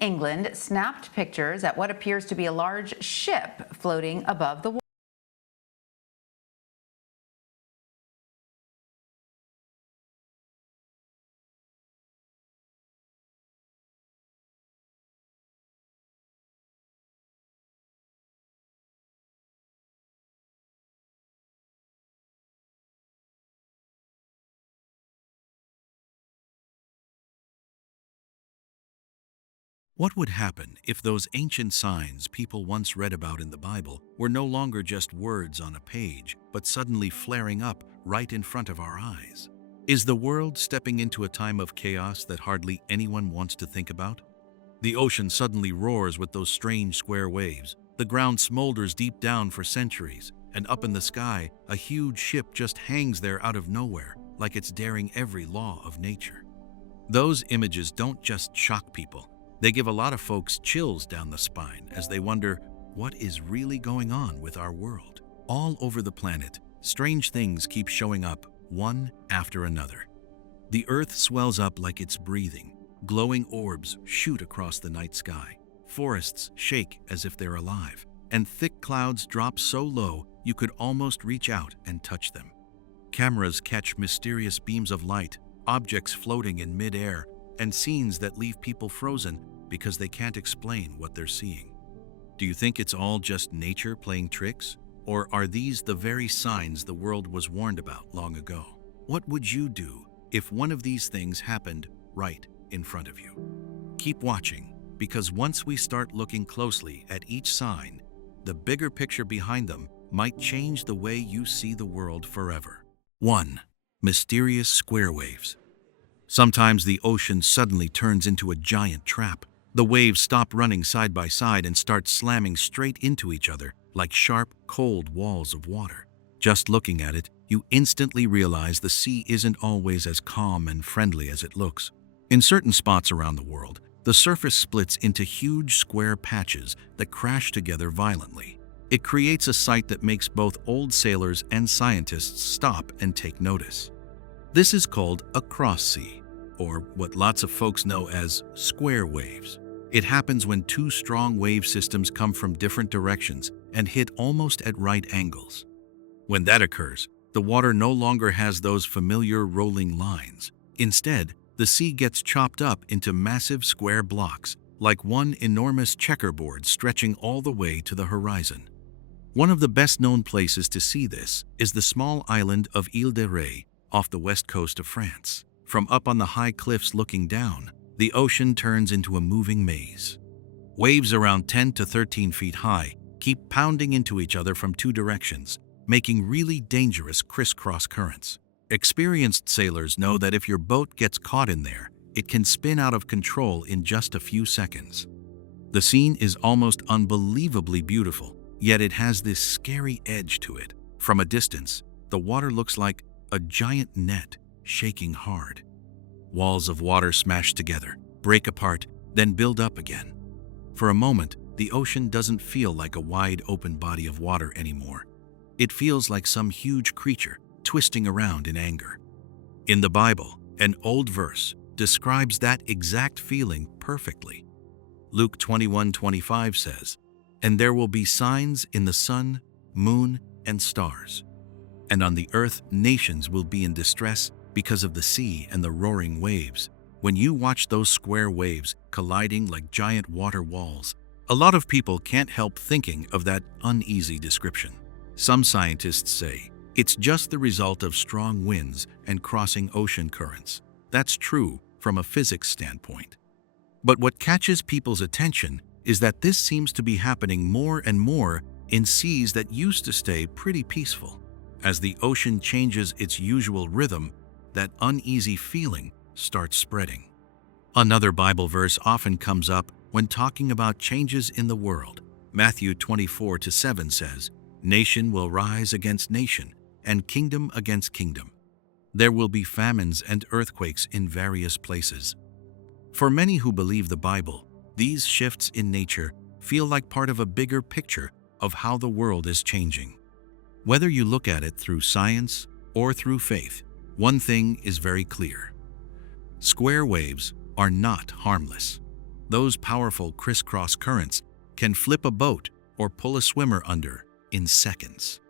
England snapped pictures at what appears to be a large ship floating above the water. What would happen if those ancient signs people once read about in the Bible were no longer just words on a page, but suddenly flaring up right in front of our eyes? Is the world stepping into a time of chaos that hardly anyone wants to think about? The ocean suddenly roars with those strange square waves. The ground smolders deep down for centuries, and up in the sky, a huge ship just hangs there out of nowhere, like it's daring every law of nature. Those images don't just shock people. They give a lot of folks chills down the spine as they wonder what is really going on with our world. All over the planet, strange things keep showing up, one after another. The earth swells up like it's breathing. Glowing orbs shoot across the night sky. Forests shake as if they're alive. And thick clouds drop so low you could almost reach out and touch them. Cameras catch mysterious beams of light, objects floating in midair, and scenes that leave people frozen because they can't explain what they're seeing. Do you think it's all just nature playing tricks? Or are these the very signs the world was warned about long ago? What would you do if one of these things happened right in front of you? Keep watching, because once we start looking closely at each sign, the bigger picture behind them might change the way you see the world forever. 1. Mysterious square waves. Sometimes the ocean suddenly turns into a giant trap. The waves stop running side by side and start slamming straight into each other like sharp, cold walls of water. Just looking at it, you instantly realize the sea isn't always as calm and friendly as it looks. In certain spots around the world, the surface splits into huge square patches that crash together violently. It creates a sight that makes both old sailors and scientists stop and take notice. This is called a cross sea, or what lots of folks know as square waves. It happens when two strong wave systems come from different directions and hit almost at right angles. When that occurs, the water no longer has those familiar rolling lines. Instead, the sea gets chopped up into massive square blocks, like one enormous checkerboard stretching all the way to the horizon. One of the best-known places to see this is the small island of Ile de Ré off the west coast of France. From up on the high cliffs looking down, the ocean turns into a moving maze. Waves around 10 to 13 feet high keep pounding into each other from two directions, making really dangerous crisscross currents. Experienced sailors know that if your boat gets caught in there, it can spin out of control in just a few seconds. The scene is almost unbelievably beautiful, yet it has this scary edge to it. From a distance, the water looks like a giant net shaking hard. Walls of water smash together, break apart, then build up again. For a moment, the ocean doesn't feel like a wide open body of water anymore. It feels like some huge creature twisting around in anger. In the Bible, an old verse describes that exact feeling perfectly. Luke 21:25 says, "And there will be signs in the sun, moon, and stars. And on the earth nations will be in distress because of the sea and the roaring waves." When you watch those square waves colliding like giant water walls, a lot of people can't help thinking of that uneasy description. Some scientists say it's just the result of strong winds and crossing ocean currents. That's true from a physics standpoint. But what catches people's attention is that this seems to be happening more and more in seas that used to stay pretty peaceful. As the ocean changes its usual rhythm, that uneasy feeling starts spreading. Another Bible verse often comes up when talking about changes in the world. Matthew 24:7 says, "Nation will rise against nation, and kingdom against kingdom. There will be famines and earthquakes in various places." For many who believe the Bible, these shifts in nature feel like part of a bigger picture of how the world is changing. Whether you look at it through science or through faith, one thing is very clear. Square waves are not harmless. Those powerful crisscross currents can flip a boat or pull a swimmer under in seconds.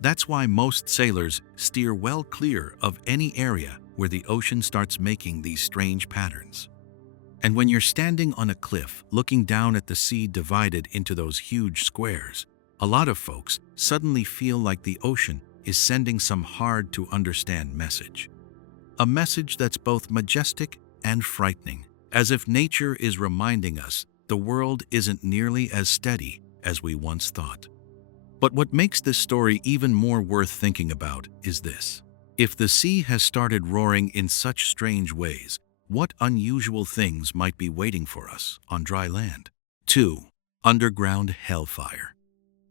That's why most sailors steer well clear of any area where the ocean starts making these strange patterns. And when you're standing on a cliff looking down at the sea divided into those huge squares, a lot of folks suddenly feel like the ocean is sending some hard-to-understand message. A message that's both majestic and frightening, as if nature is reminding us the world isn't nearly as steady as we once thought. But what makes this story even more worth thinking about is this. If the sea has started roaring in such strange ways, what unusual things might be waiting for us on dry land? 2. Underground hellfire.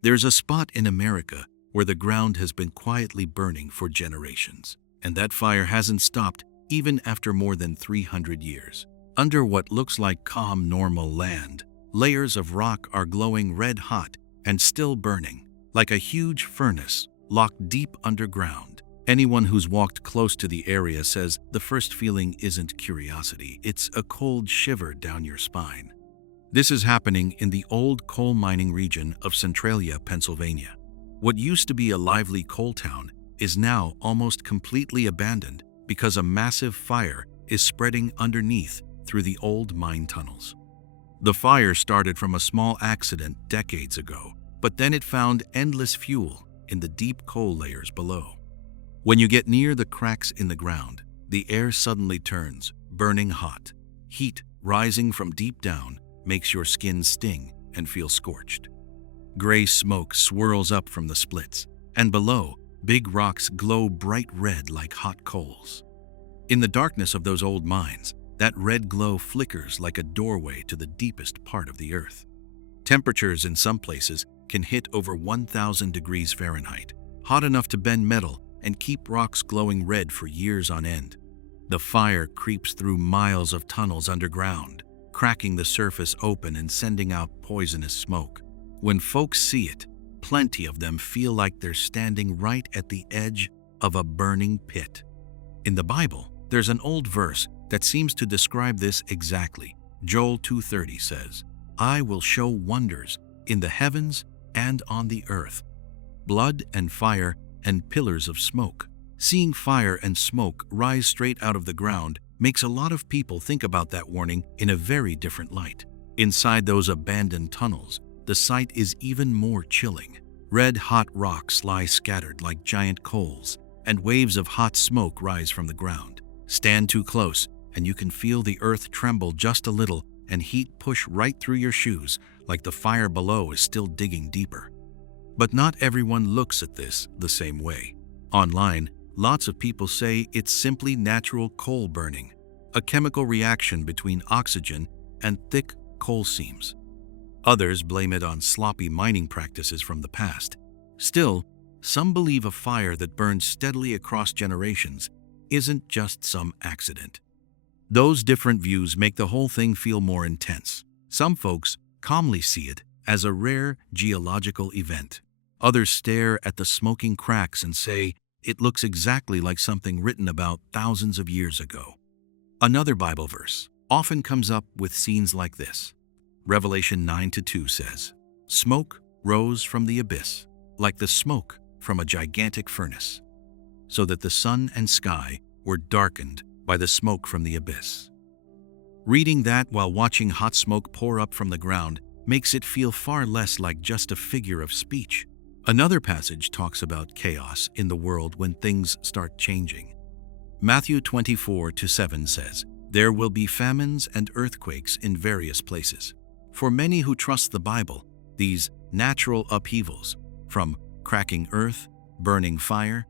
There's a spot in America where the ground has been quietly burning for generations, and that fire hasn't stopped even after more than 300 years. Under what looks like calm, normal land, layers of rock are glowing red hot and still burning, like a huge furnace locked deep underground. Anyone who's walked close to the area says the first feeling isn't curiosity, it's a cold shiver down your spine. This is happening in the old coal mining region of Centralia, Pennsylvania. What used to be a lively coal town is now almost completely abandoned because a massive fire is spreading underneath through the old mine tunnels. The fire started from a small accident decades ago, but then it found endless fuel in the deep coal layers below. When you get near the cracks in the ground, the air suddenly turns burning hot. Heat rising from deep down makes your skin sting and feel scorched. Gray smoke swirls up from the splits, and below, big rocks glow bright red like hot coals. In the darkness of those old mines, that red glow flickers like a doorway to the deepest part of the earth. Temperatures in some places can hit over 1,000 degrees Fahrenheit, hot enough to bend metal and keep rocks glowing red for years on end. The fire creeps through miles of tunnels underground, cracking the surface open and sending out poisonous smoke. When folks see it, plenty of them feel like they're standing right at the edge of a burning pit. In the Bible, there's an old verse that seems to describe this exactly. Joel 2:30 says, "I will show wonders in the heavens and on the earth, blood and fire and pillars of smoke." Seeing fire and smoke rise straight out of the ground makes a lot of people think about that warning in a very different light. Inside those abandoned tunnels, the sight is even more chilling. Red-hot rocks lie scattered like giant coals, and waves of hot smoke rise from the ground. Stand too close, and you can feel the earth tremble just a little and heat push right through your shoes, like the fire below is still digging deeper. But not everyone looks at this the same way. Online, lots of people say it's simply natural coal burning, a chemical reaction between oxygen and thick coal seams. Others blame it on sloppy mining practices from the past. Still, some believe a fire that burns steadily across generations isn't just some accident. Those different views make the whole thing feel more intense. Some folks calmly see it as a rare geological event. Others stare at the smoking cracks and say it looks exactly like something written about thousands of years ago. Another Bible verse often comes up with scenes like this. Revelation 9:2 says, "Smoke rose from the abyss, like the smoke from a gigantic furnace, so that the sun and sky were darkened by the smoke from the abyss." Reading that while watching hot smoke pour up from the ground makes it feel far less like just a figure of speech. Another passage talks about chaos in the world when things start changing. Matthew 24:7 says, "There will be famines and earthquakes in various places." For many who trust the Bible, these natural upheavals, from cracking earth, burning fire,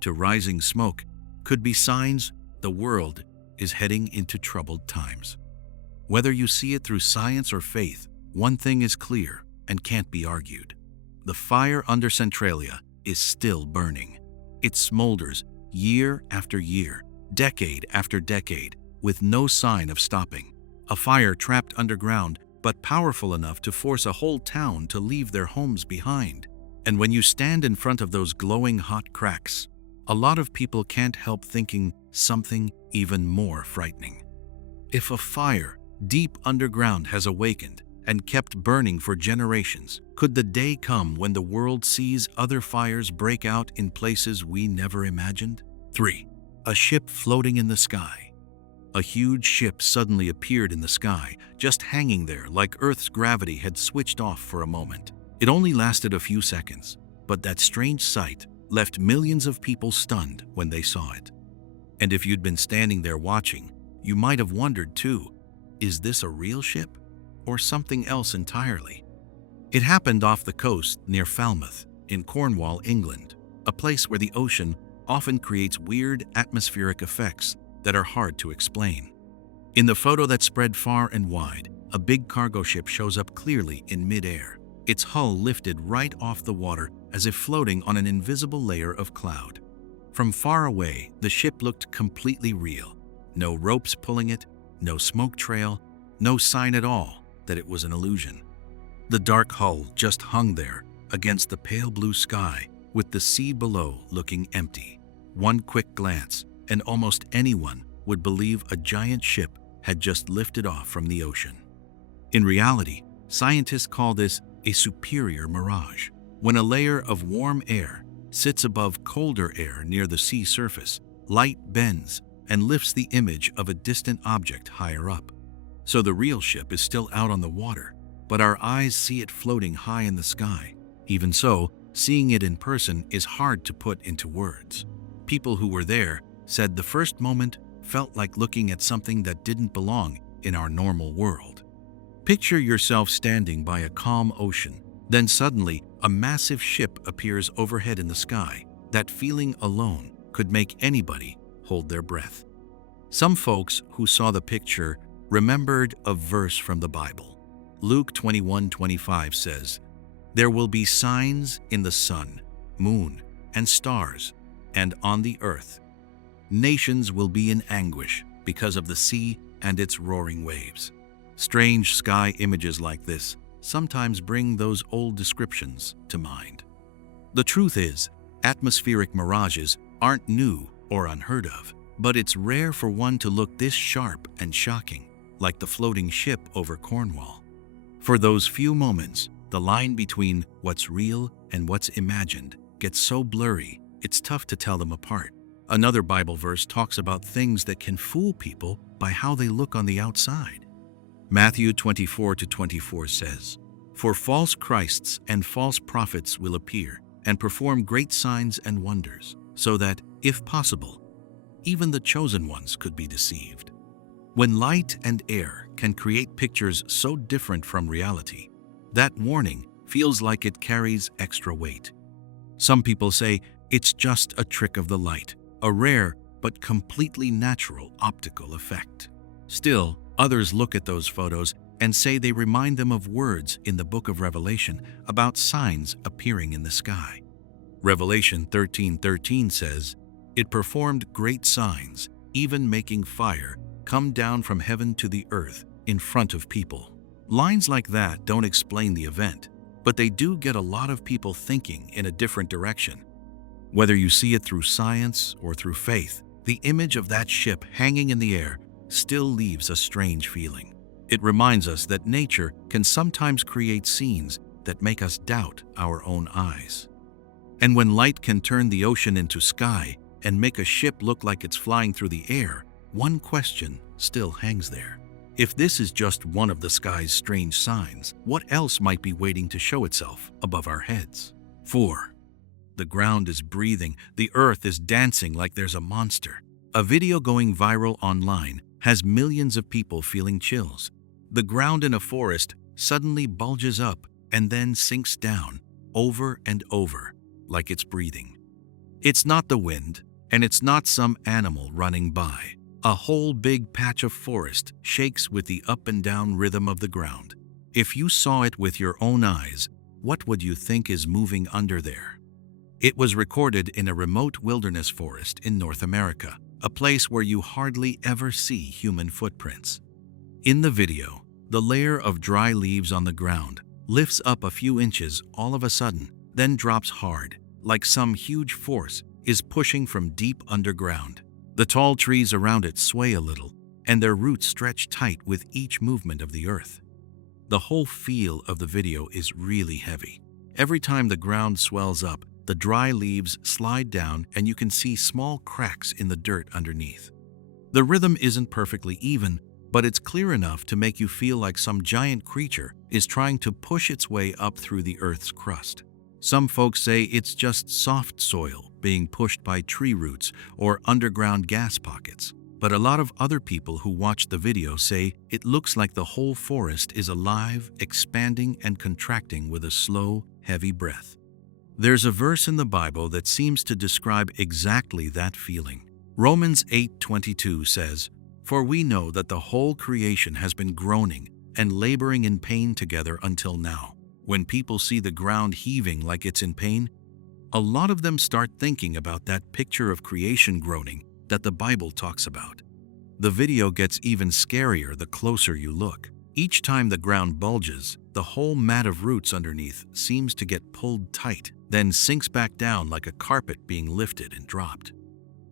to rising smoke, could be signs the world is heading into troubled times. Whether you see it through science or faith, one thing is clear and can't be argued. The fire under Centralia is still burning. It smolders year after year, decade after decade, with no sign of stopping. A fire trapped underground, but powerful enough to force a whole town to leave their homes behind. And when you stand in front of those glowing hot cracks, a lot of people can't help thinking something even more frightening. If a fire Deep underground has awakened and kept burning for generations. Could the day come when the world sees other fires break out in places we never imagined? 3. A ship floating in the sky. A huge ship suddenly appeared in the sky, just hanging there like Earth's gravity had switched off for a moment. It only lasted a few seconds, but that strange sight left millions of people stunned when they saw it. And if you'd been standing there watching, you might have wondered too, is this a real ship or something else entirely? It happened off the coast near Falmouth in Cornwall, England, a place where the ocean often creates weird atmospheric effects that are hard to explain. In the photo that spread far and wide, a big cargo ship shows up clearly in mid-air, its hull lifted right off the water as if floating on an invisible layer of cloud. From far away, the ship looked completely real. No ropes pulling it, no smoke trail, no sign at all that it was an illusion. The dark hull just hung there against the pale blue sky, with the sea below looking empty. One quick glance, and almost anyone would believe a giant ship had just lifted off from the ocean. In reality, scientists call this a superior mirage. When a layer of warm air sits above colder air near the sea surface, light bends and lifts the image of a distant object higher up. So the real ship is still out on the water, but our eyes see it floating high in the sky. Even so, seeing it in person is hard to put into words. People who were there said the first moment felt like looking at something that didn't belong in our normal world. Picture yourself standing by a calm ocean, then suddenly a massive ship appears overhead in the sky. That feeling alone could make anybody hold their breath. Some folks who saw the picture remembered a verse from the Bible. Luke 21:25 says, "There will be signs in the sun, moon, and stars, and on the earth. Nations will be in anguish because of the sea and its roaring waves." Strange sky images like this sometimes bring those old descriptions to mind. The truth is, atmospheric mirages aren't new or unheard of, but it's rare for one to look this sharp and shocking, like the floating ship over Cornwall. For those few moments, the line between what's real and what's imagined gets so blurry, it's tough to tell them apart. Another Bible verse talks about things that can fool people by how they look on the outside. Matthew 24:24 says, "For false Christs and false prophets will appear and perform great signs and wonders, so that, if possible, even the chosen ones could be deceived." When light and air can create pictures so different from reality, that warning feels like it carries extra weight. Some people say it's just a trick of the light, a rare but completely natural optical effect. Still, others look at those photos and say they remind them of words in the book of Revelation about signs appearing in the sky. Revelation 13:13 says, "It performed great signs, even making fire come down from heaven to the earth in front of people." Lines like that don't explain the event, but they do get a lot of people thinking in a different direction. Whether you see it through science or through faith, the image of that ship hanging in the air still leaves a strange feeling. It reminds us that nature can sometimes create scenes that make us doubt our own eyes. And when light can turn the ocean into sky and make a ship look like it's flying through the air, one question still hangs there. If this is just one of the sky's strange signs, what else might be waiting to show itself above our heads? 4. The ground is breathing, the earth is dancing like there's a monster. A video going viral online has millions of people feeling chills. The ground in a forest suddenly bulges up and then sinks down, over and over, like it's breathing. It's not the wind, and it's not some animal running by. A whole big patch of forest shakes with the up and down rhythm of the ground. If you saw it with your own eyes, what would you think is moving under there? It was recorded in a remote wilderness forest in North America, a place where you hardly ever see human footprints. In the video, the layer of dry leaves on the ground lifts up a few inches all of a sudden, then drops hard, like some huge force is pushing from deep underground. The tall trees around it sway a little, and their roots stretch tight with each movement of the earth. The whole feel of the video is really heavy. Every time the ground swells up, the dry leaves slide down and you can see small cracks in the dirt underneath. The rhythm isn't perfectly even, but it's clear enough to make you feel like some giant creature is trying to push its way up through the earth's crust. Some folks say it's just soft soil being pushed by tree roots or underground gas pockets. But a lot of other people who watch the video say it looks like the whole forest is alive, expanding and contracting with a slow, heavy breath. There's a verse in the Bible that seems to describe exactly that feeling. Romans 8:22 says, "For we know that the whole creation has been groaning and laboring in pain together until now." When people see the ground heaving like it's in pain, a lot of them start thinking about that picture of creation groaning that the Bible talks about. The video gets even scarier the closer you look. Each time the ground bulges, the whole mat of roots underneath seems to get pulled tight, then sinks back down like a carpet being lifted and dropped.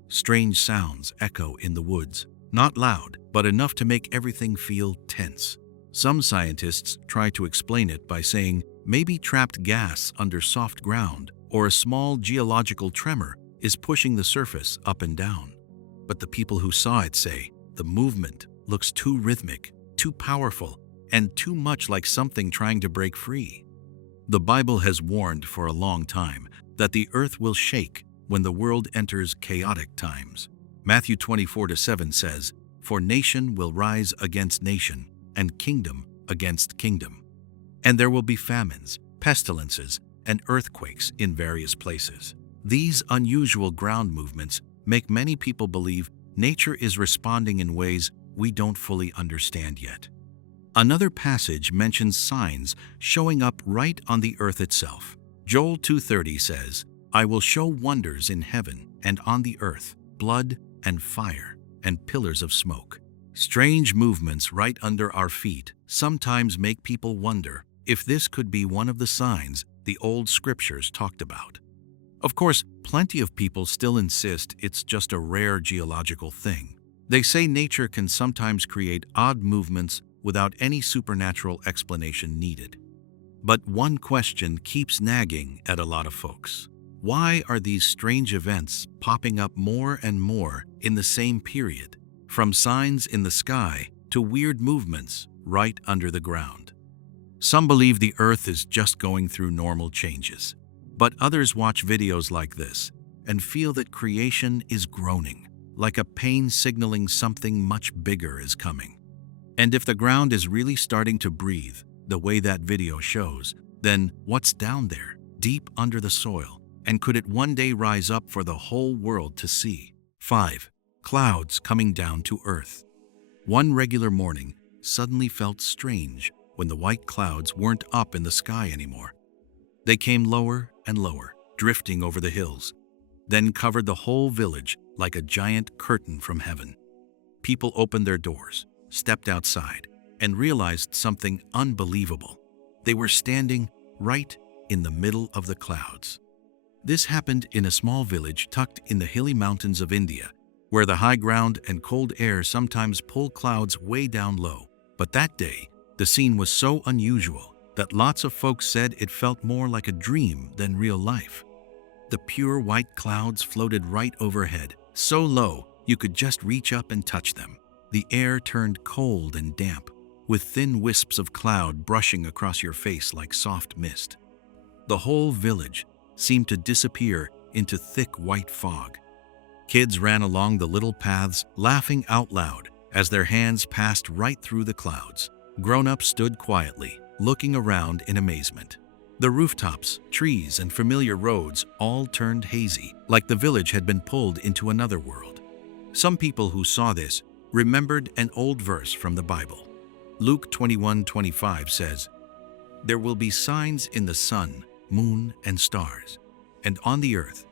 Strange sounds echo in the woods, not loud, but enough to make everything feel tense. Some scientists try to explain it by saying maybe trapped gas under soft ground or a small geological tremor is pushing the surface up and down. But the people who saw it say the movement looks too rhythmic, too powerful, and too much like something trying to break free. The Bible has warned for a long time that the earth will shake when the world enters chaotic times. Matthew 24:7 says, "For nation will rise against nation, and kingdom against kingdom. And there will be famines, pestilences, and earthquakes in various places." These unusual ground movements make many people believe nature is responding in ways we don't fully understand yet. Another passage mentions signs showing up right on the earth itself. Joel 2:30 says, "I will show wonders in heaven and on the earth, blood and fire and pillars of smoke." Strange movements right under our feet sometimes make people wonder if this could be one of the signs the old scriptures talked about. Of course, plenty of people still insist it's just a rare geological thing. They say nature can sometimes create odd movements without any supernatural explanation needed. But one question keeps nagging at a lot of folks. Why are these strange events popping up more and more in the same period? From signs in the sky to weird movements right under the ground. Some believe the earth is just going through normal changes, but others watch videos like this and feel that creation is groaning, like a pain signaling something much bigger is coming. And if the ground is really starting to breathe the way that video shows, then what's down there, deep under the soil, and could it one day rise up for the whole world to see? 5. Clouds coming down to earth. One regular morning suddenly felt strange when the white clouds weren't up in the sky anymore. They came lower and lower, drifting over the hills, then covered the whole village like a giant curtain from heaven. People opened their doors, stepped outside, and realized something unbelievable. They were standing right in the middle of the clouds. This happened in a small village tucked in the hilly mountains of India, where the high ground and cold air sometimes pull clouds way down low. But that day, the scene was so unusual that lots of folks said it felt more like a dream than real life. The pure white clouds floated right overhead, so low you could just reach up and touch them. The air turned cold and damp, with thin wisps of cloud brushing across your face like soft mist. The whole village seemed to disappear into thick white fog. Kids ran along the little paths, laughing out loud as their hands passed right through the clouds. Grown-ups stood quietly, looking around in amazement. The rooftops, trees, and familiar roads all turned hazy, like the village had been pulled into another world. Some people who saw this remembered an old verse from the Bible. Luke 21:25 says, "There will be signs in the sun, moon, and stars, and on the earth.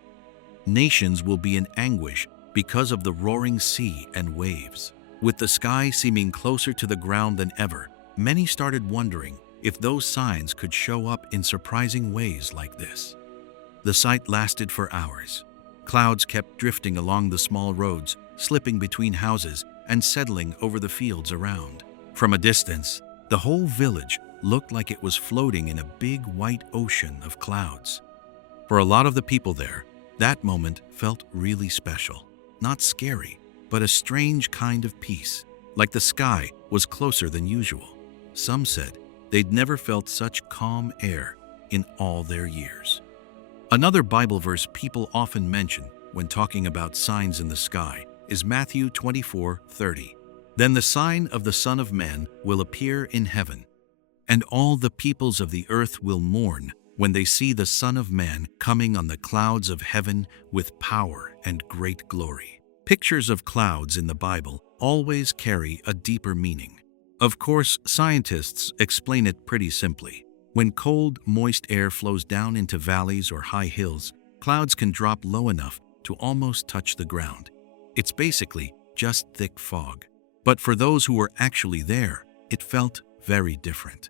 Nations will be in anguish because of the roaring sea and waves." With the sky seeming closer to the ground than ever, many started wondering if those signs could show up in surprising ways like this. The sight lasted for hours. Clouds kept drifting along the small roads, slipping between houses and settling over the fields around. From a distance, the whole village looked like it was floating in a big white ocean of clouds. For a lot of the people there, that moment felt really special. Not scary, but a strange kind of peace, like the sky was closer than usual. Some said they'd never felt such calm air in all their years. Another Bible verse people often mention when talking about signs in the sky is Matthew 24:30. Then the sign of the Son of Man will appear in heaven, and all the peoples of the earth will mourn when they see the Son of Man coming on the clouds of heaven with power and great glory. Pictures of clouds in the Bible always carry a deeper meaning. Of course, scientists explain it pretty simply. When cold, moist air flows down into valleys or high hills, clouds can drop low enough to almost touch the ground. It's basically just thick fog. But for those who were actually there, it felt very different.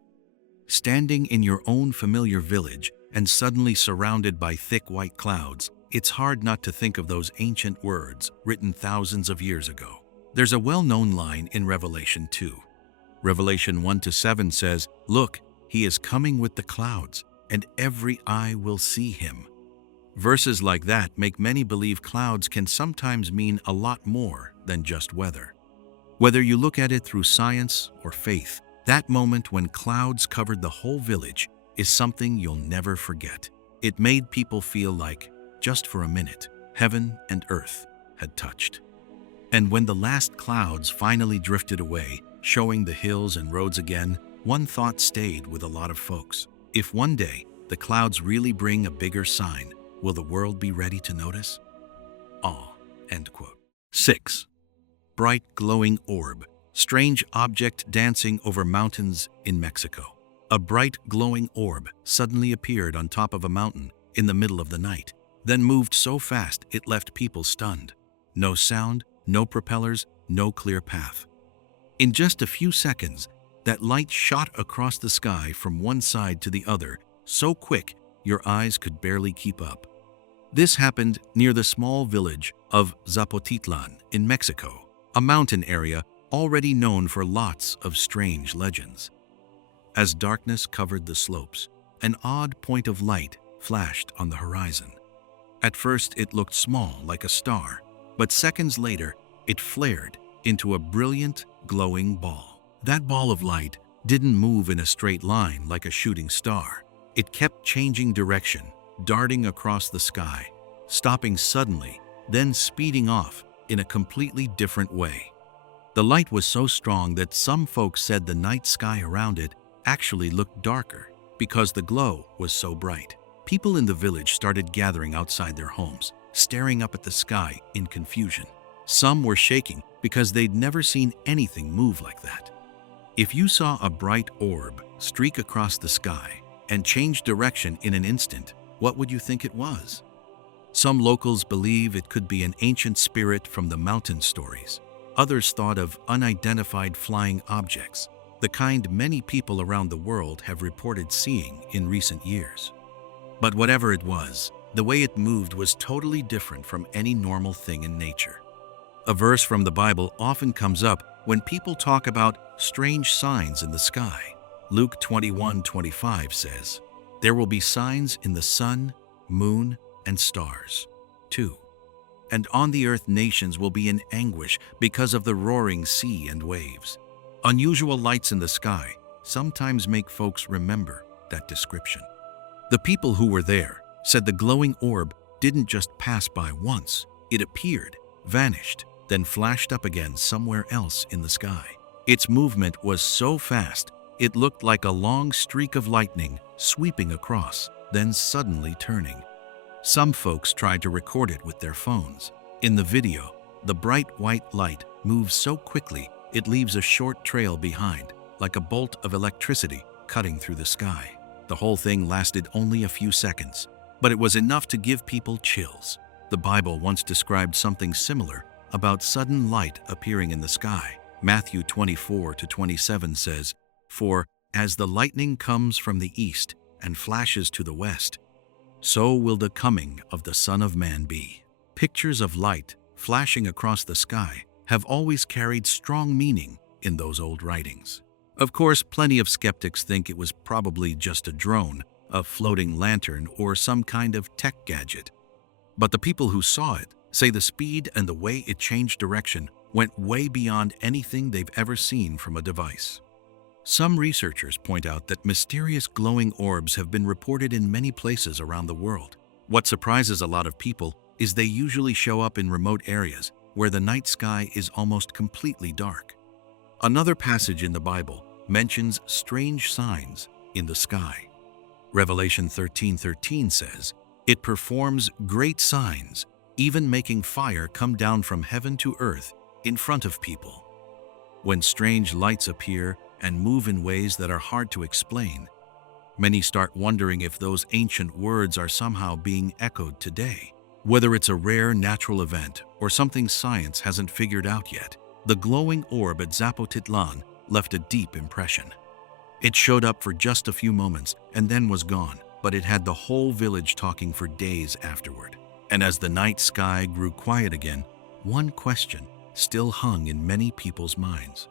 Standing in your own familiar village and suddenly surrounded by thick white clouds, it's hard not to think of those ancient words written thousands of years ago. There's a well-known line in Revelation 2. Revelation 1-7 says, "Look, he is coming with the clouds, and every eye will see him." Verses like that make many believe clouds can sometimes mean a lot more than just weather. Whether you look at it through science or faith, that moment when clouds covered the whole village is something you'll never forget. It made people feel like, just for a minute, heaven and earth had touched. And when the last clouds finally drifted away, showing the hills and roads again, one thought stayed with a lot of folks. If one day the clouds really bring a bigger sign, will the world be ready to notice? Awe. End quote. 6. Bright glowing orb. Strange object dancing over mountains in Mexico. A bright glowing orb suddenly appeared on top of a mountain in the middle of the night, then moved so fast it left people stunned. No sound, no propellers, no clear path. In just a few seconds, that light shot across the sky from one side to the other, so quick your eyes could barely keep up. This happened near the small village of Zapotitlan in Mexico, a mountain area already known for lots of strange legends. As darkness covered the slopes, an odd point of light flashed on the horizon. At first it looked small, like a star, but seconds later it flared into a brilliant, glowing ball. That ball of light didn't move in a straight line like a shooting star. It kept changing direction, darting across the sky, stopping suddenly, then speeding off in a completely different way. The light was so strong that some folks said the night sky around it actually looked darker because the glow was so bright. People in the village started gathering outside their homes, staring up at the sky in confusion. Some were shaking because they'd never seen anything move like that. If you saw a bright orb streak across the sky and change direction in an instant, what would you think it was? Some locals believe it could be an ancient spirit from the mountain stories. Others thought of unidentified flying objects, the kind many people around the world have reported seeing in recent years. But whatever it was, the way it moved was totally different from any normal thing in nature. A verse from the Bible often comes up when people talk about strange signs in the sky. Luke 21:25 says, "There will be signs in the sun, moon, and stars, too. And on the earth nations will be in anguish because of the roaring sea and waves." Unusual lights in the sky sometimes make folks remember that description. The people who were there said the glowing orb didn't just pass by once. It appeared, vanished, then flashed up again somewhere else in the sky. Its movement was so fast, it looked like a long streak of lightning sweeping across, then suddenly turning. Some folks tried to record it with their phones. In the video, the bright white light moves so quickly it leaves a short trail behind, like a bolt of electricity cutting through the sky. The whole thing lasted only a few seconds, but it was enough to give people chills. The Bible once described something similar about sudden light appearing in the sky. Matthew 24:27 says, "For as the lightning comes from the east and flashes to the west, so will the coming of the Son of Man be." Pictures of light flashing across the sky have always carried strong meaning in those old writings. Of course, plenty of skeptics think it was probably just a drone, a floating lantern, or some kind of tech gadget. But the people who saw it say the speed and the way it changed direction went way beyond anything they've ever seen from a device. Some researchers point out that mysterious glowing orbs have been reported in many places around the world. What surprises a lot of people is they usually show up in remote areas where the night sky is almost completely dark. Another passage in the Bible mentions strange signs in the sky. Revelation 13:13 says, "It performs great signs, even making fire come down from heaven to earth in front of people." When strange lights appear and move in ways that are hard to explain, many start wondering if those ancient words are somehow being echoed today. Whether it's a rare natural event or something science hasn't figured out yet, the glowing orb at Zapotitlan left a deep impression. It showed up for just a few moments and then was gone, but it had the whole village talking for days afterward. And as the night sky grew quiet again, one question still hung in many people's minds.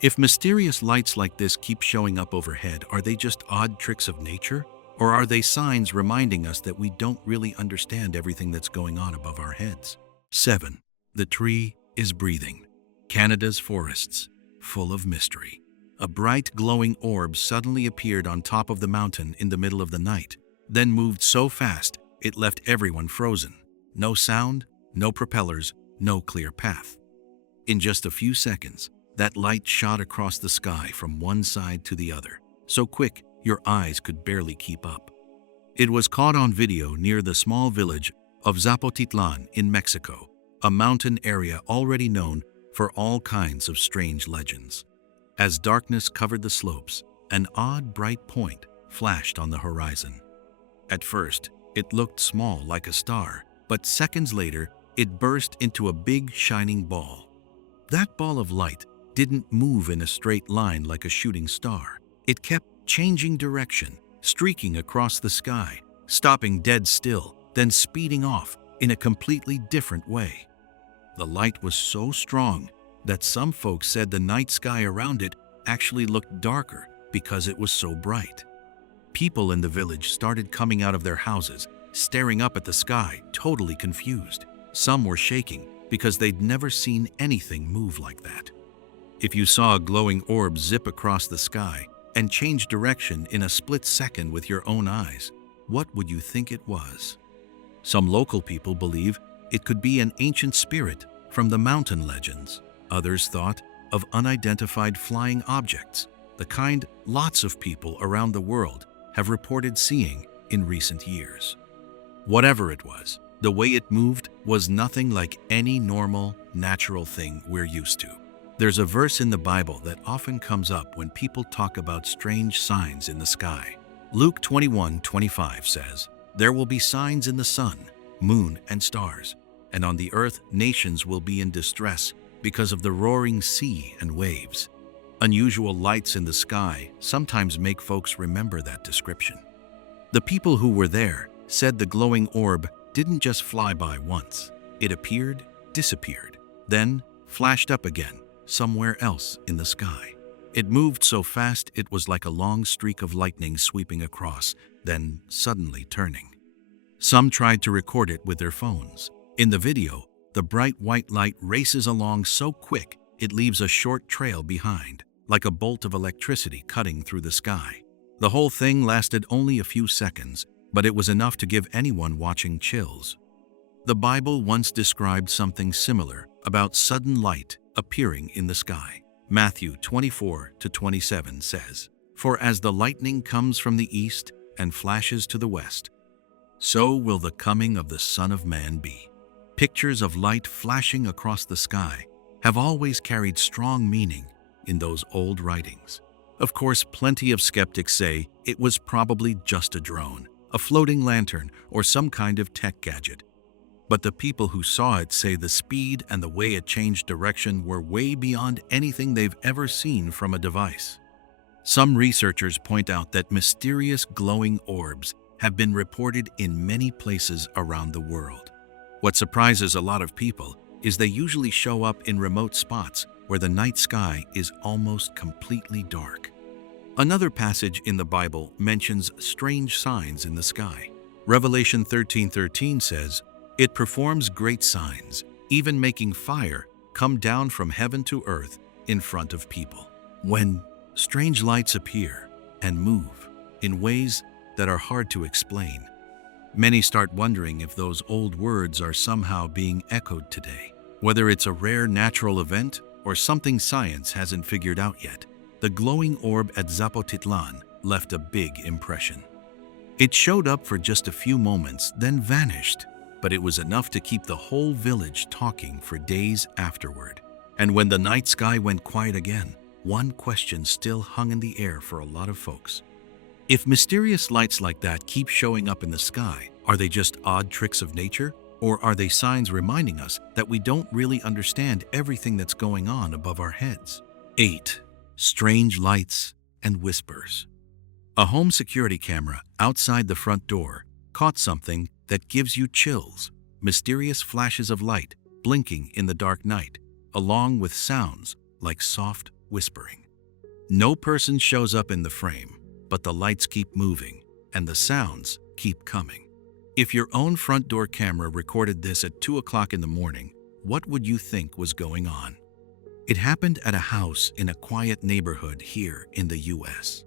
If mysterious lights like this keep showing up overhead, are they just odd tricks of nature? Or are they signs reminding us that we don't really understand everything that's going on above our heads? 7. The tree is breathing. Canada's forests, full of mystery. A bright glowing orb suddenly appeared on top of the mountain in the middle of the night, then moved so fast it left everyone frozen. No sound, no propellers, no clear path. In just a few seconds, that light shot across the sky from one side to the other, so quick your eyes could barely keep up. It was caught on video near the small village of Zapotitlan in Mexico, a mountain area already known for all kinds of strange legends. As darkness covered the slopes, an odd bright point flashed on the horizon. At first, it looked small like a star, but seconds later, it burst into a big shining ball. That ball of light didn't move in a straight line like a shooting star. It kept changing direction, streaking across the sky, stopping dead still, then speeding off in a completely different way. The light was so strong that some folks said the night sky around it actually looked darker because it was so bright. People in the village started coming out of their houses, staring up at the sky, totally confused. Some were shaking because they'd never seen anything move like that. If you saw a glowing orb zip across the sky and change direction in a split second with your own eyes, what would you think it was? Some local people believe it could be an ancient spirit from the mountain legends. Others thought of unidentified flying objects, the kind lots of people around the world have reported seeing in recent years. Whatever it was, the way it moved was nothing like any normal, natural thing we're used to. There's a verse in the Bible that often comes up when people talk about strange signs in the sky. Luke 21:25 says, "There will be signs in the sun, moon, and stars, and on the earth nations will be in distress because of the roaring sea and waves." Unusual lights in the sky sometimes make folks remember that description. The people who were there said the glowing orb didn't just fly by once. It appeared, disappeared, then flashed up again somewhere else in the sky. It moved so fast it was like a long streak of lightning sweeping across, then suddenly turning. Some tried to record it with their phones. In the video, the bright white light races along so quick it leaves a short trail behind, like a bolt of electricity cutting through the sky. The whole thing lasted only a few seconds, but it was enough to give anyone watching chills. The Bible once described something similar about sudden light appearing in the sky. Matthew 24:27 says, "For as the lightning comes from the east and flashes to the west, so will the coming of the Son of Man be." Pictures of light flashing across the sky have always carried strong meaning in those old writings. Of course, plenty of skeptics say it was probably just a drone, a floating lantern, or some kind of tech gadget. But the people who saw it say the speed and the way it changed direction were way beyond anything they've ever seen from a device. Some researchers point out that mysterious glowing orbs have been reported in many places around the world. What surprises a lot of people is they usually show up in remote spots where the night sky is almost completely dark. Another passage in the Bible mentions strange signs in the sky. Revelation 13:13 says, "It performs great signs, even making fire come down from heaven to earth in front of people." When strange lights appear and move in ways that are hard to explain, many start wondering if those old words are somehow being echoed today. Whether it's a rare natural event or something science hasn't figured out yet, the glowing orb at Zapotitlan left a big impression. It showed up for just a few moments, then vanished, but it was enough to keep the whole village talking for days afterward. And when the night sky went quiet again, one question still hung in the air for a lot of folks. If mysterious lights like that keep showing up in the sky, are they just odd tricks of nature? Or are they signs reminding us that we don't really understand everything that's going on above our heads? 8. Strange lights and whispers. A home security camera outside the front door caught something that gives you chills: mysterious flashes of light blinking in the dark night, along with sounds like soft whispering. No person shows up in the frame, but the lights keep moving and the sounds keep coming. If your own front door camera recorded this at 2 o'clock in the morning, what would you think was going on? It happened at a house in a quiet neighborhood here in the US.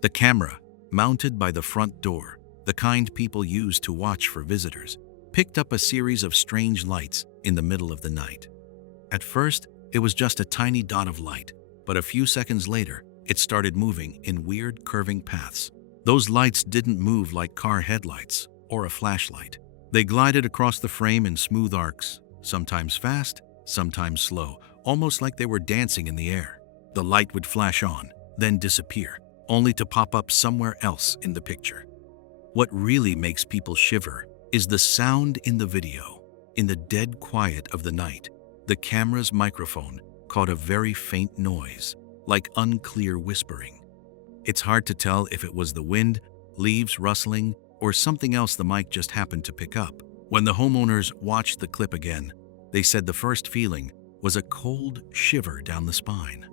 The camera, mounted by the front door, the kind people use to watch for visitors, picked up a series of strange lights in the middle of the night. At first, it was just a tiny dot of light, but a few seconds later, it started moving in weird curving paths. Those lights didn't move like car headlights or a flashlight. They glided across the frame in smooth arcs, sometimes fast, sometimes slow, almost like they were dancing in the air. The light would flash on, then disappear, only to pop up somewhere else in the picture. What really makes people shiver is the sound in the video. In the dead quiet of the night, the camera's microphone caught a very faint noise, like unclear whispering. It's hard to tell if it was the wind, leaves rustling, or something else the mic just happened to pick up. When the homeowners watched the clip again, they said the first feeling was a cold shiver down the spine.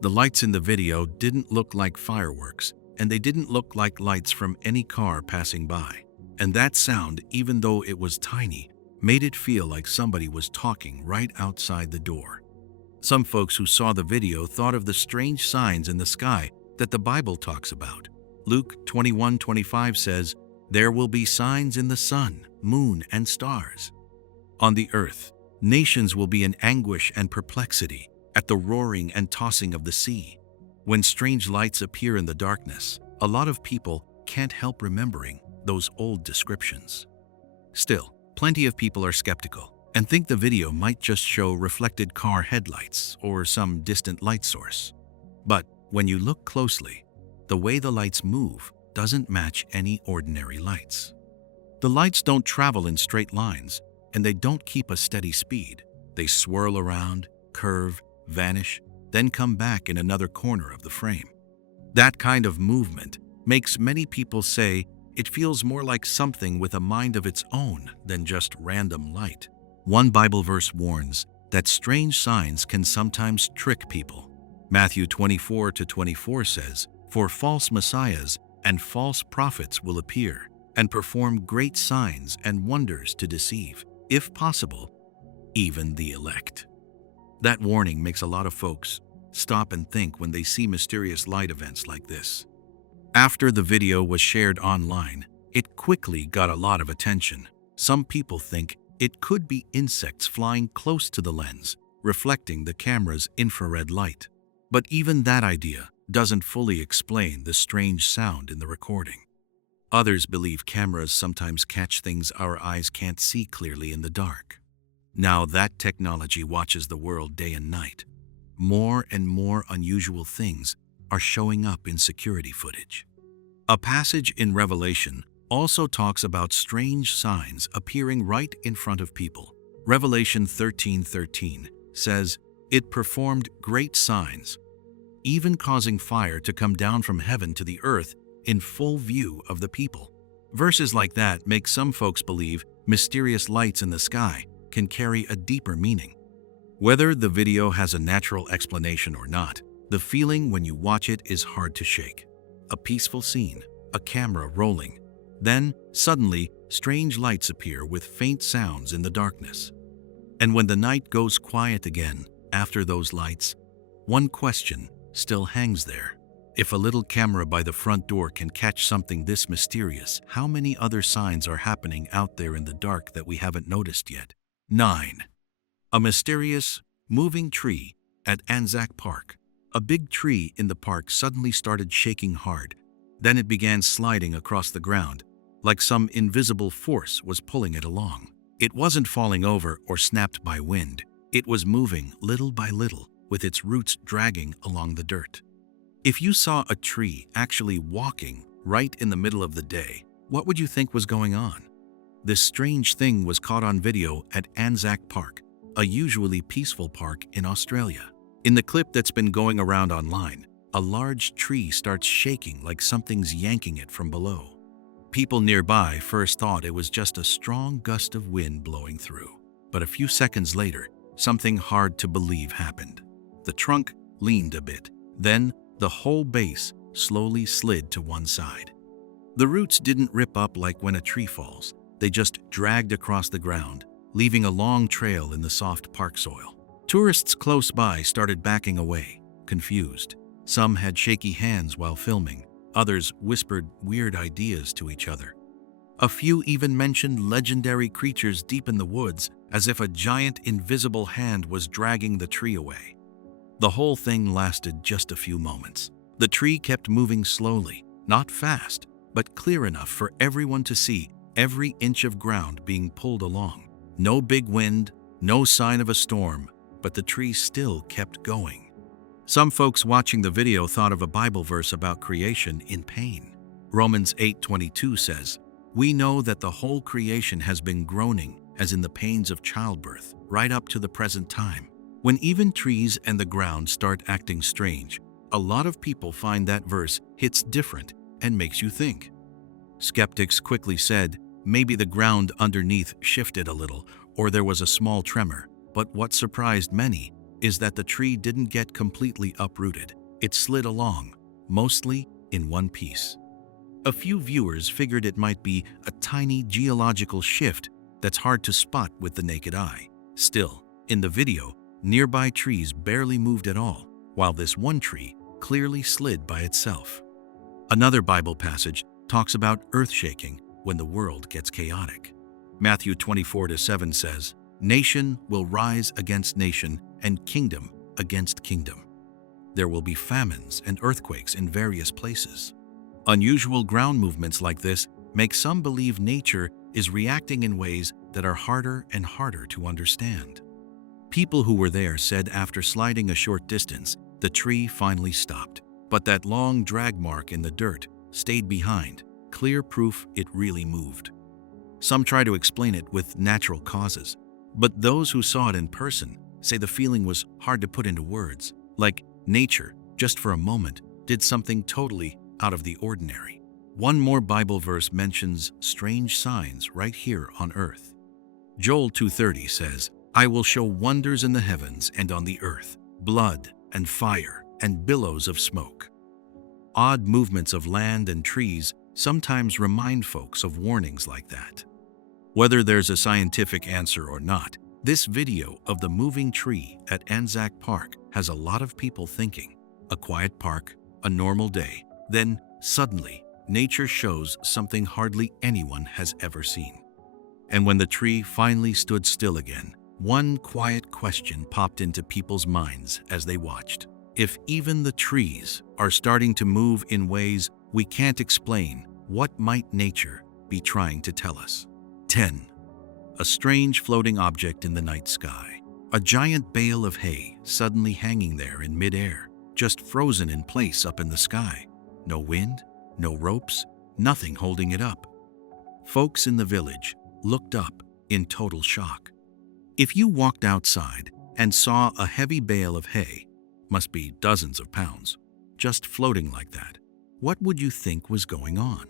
The lights in the video didn't look like fireworks, and they didn't look like lights from any car passing by. And that sound, even though it was tiny, made it feel like somebody was talking right outside the door. Some folks who saw the video thought of the strange signs in the sky that the Bible talks about. Luke 21:25 says, "There will be signs in the sun, moon, and stars. On the earth, nations will be in anguish and perplexity at the roaring and tossing of the sea." When strange lights appear in the darkness, a lot of people can't help remembering those old descriptions. Still, plenty of people are skeptical and think the video might just show reflected car headlights or some distant light source. But when you look closely, the way the lights move doesn't match any ordinary lights. The lights don't travel in straight lines, and they don't keep a steady speed. They swirl around, curve, vanish, then come back in another corner of the frame. That kind of movement makes many people say it feels more like something with a mind of its own than just random light. One Bible verse warns that strange signs can sometimes trick people. Matthew 24:24 says, "For false messiahs and false prophets will appear and perform great signs and wonders to deceive, if possible, even the elect." That warning makes a lot of folks stop and think when they see mysterious light events like this. After the video was shared online, it quickly got a lot of attention. Some people think it could be insects flying close to the lens, reflecting the camera's infrared light. But even that idea doesn't fully explain the strange sound in the recording. Others believe cameras sometimes catch things our eyes can't see clearly in the dark. Now that technology watches the world day and night, more and more unusual things are showing up in security footage. A passage in Revelation also talks about strange signs appearing right in front of people. Revelation 13:13 says, "It performed great signs, even causing fire to come down from heaven to the earth in full view of the people." Verses like that make some folks believe mysterious lights in the sky can carry a deeper meaning. Whether the video has a natural explanation or not, the feeling when you watch it is hard to shake. A peaceful scene, a camera rolling. Then, suddenly, strange lights appear with faint sounds in the darkness. And when the night goes quiet again, after those lights, one question still hangs there. If a little camera by the front door can catch something this mysterious, how many other signs are happening out there in the dark that we haven't noticed yet? 9. A mysterious, moving tree at Anzac Park. A big tree in the park suddenly started shaking hard. Then it began sliding across the ground, like some invisible force was pulling it along. It wasn't falling over or snapped by wind. It was moving little by little, with its roots dragging along the dirt. If you saw a tree actually walking right in the middle of the day, what would you think was going on? This strange thing was caught on video at Anzac Park, a usually peaceful park in Australia. In the clip that's been going around online, a large tree starts shaking like something's yanking it from below. People nearby first thought it was just a strong gust of wind blowing through. But a few seconds later, something hard to believe happened. The trunk leaned a bit. Then, the whole base slowly slid to one side. The roots didn't rip up like when a tree falls. They just dragged across the ground, leaving a long trail in the soft park soil. Tourists close by started backing away, confused. Some had shaky hands while filming. Others whispered weird ideas to each other. A few even mentioned legendary creatures deep in the woods, as if a giant invisible hand was dragging the tree away. The whole thing lasted just a few moments. The tree kept moving slowly, not fast, but clear enough for everyone to see every inch of ground being pulled along. No big wind, no sign of a storm, but the tree still kept going. Some folks watching the video thought of a Bible verse about creation in pain. Romans 8:22 says, "We know that the whole creation has been groaning as in the pains of childbirth, right up to the present time." When even trees and the ground start acting strange, a lot of people find that verse hits different and makes you think. Skeptics quickly said, maybe the ground underneath shifted a little, or there was a small tremor. But what surprised many is that the tree didn't get completely uprooted. It slid along, mostly in one piece. A few viewers figured it might be a tiny geological shift that's hard to spot with the naked eye. Still, in the video, nearby trees barely moved at all, while this one tree clearly slid by itself. Another Bible passage talks about earth shaking when the world gets chaotic. Matthew 24:7 says, "Nation will rise against nation and kingdom against kingdom. There will be famines and earthquakes in various places." Unusual ground movements like this make some believe nature is reacting in ways that are harder and harder to understand. People who were there said after sliding a short distance, the tree finally stopped. But that long drag mark in the dirt stayed behind, clear proof it really moved. Some try to explain it with natural causes, but those who saw it in person say the feeling was hard to put into words, like nature, just for a moment, did something totally out of the ordinary. One more Bible verse mentions strange signs right here on earth. Joel 2:30 says, "I will show wonders in the heavens and on the earth, blood and fire and billows of smoke." Odd movements of land and trees sometimes remind folks of warnings like that. Whether there's a scientific answer or not, this video of the moving tree at Anzac Park has a lot of people thinking. A quiet park, a normal day, then suddenly, nature shows something hardly anyone has ever seen. And when the tree finally stood still again, one quiet question popped into people's minds as they watched. If even the trees are starting to move in ways we can't explain, what might nature be trying to tell us? 10. A strange floating object in the night sky. A giant bale of hay suddenly hanging there in midair, just frozen in place up in the sky. No wind, no ropes, nothing holding it up. Folks in the village looked up in total shock. If you walked outside and saw a heavy bale of hay, must be dozens of pounds, just floating like that, what would you think was going on?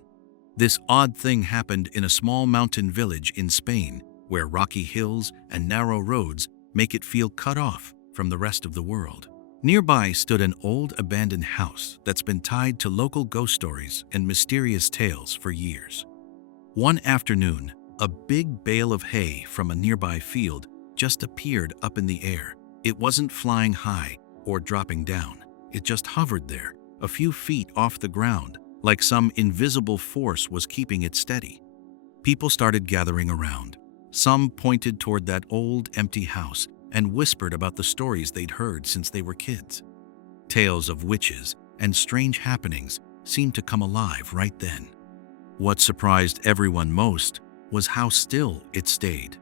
This odd thing happened in a small mountain village in Spain where rocky hills and narrow roads make it feel cut off from the rest of the world. Nearby stood an old abandoned house that's been tied to local ghost stories and mysterious tales for years. One afternoon, a big bale of hay from a nearby field just appeared up in the air. It wasn't flying high or dropping down. It just hovered there, a few feet off the ground, like some invisible force was keeping it steady. People started gathering around. Some pointed toward that old, empty house and whispered about the stories they'd heard since they were kids. Tales of witches and strange happenings seemed to come alive right then. What surprised everyone most was how still it stayed.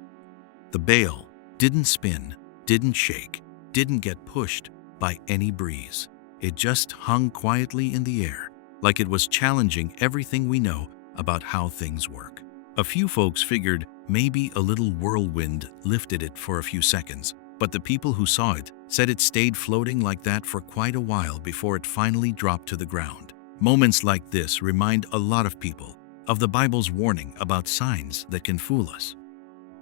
The bale didn't spin, didn't shake, didn't get pushed by any breeze. It just hung quietly in the air, like it was challenging everything we know about how things work. A few folks figured maybe a little whirlwind lifted it for a few seconds, but the people who saw it said it stayed floating like that for quite a while before it finally dropped to the ground. Moments like this remind a lot of people of the Bible's warning about signs that can fool us.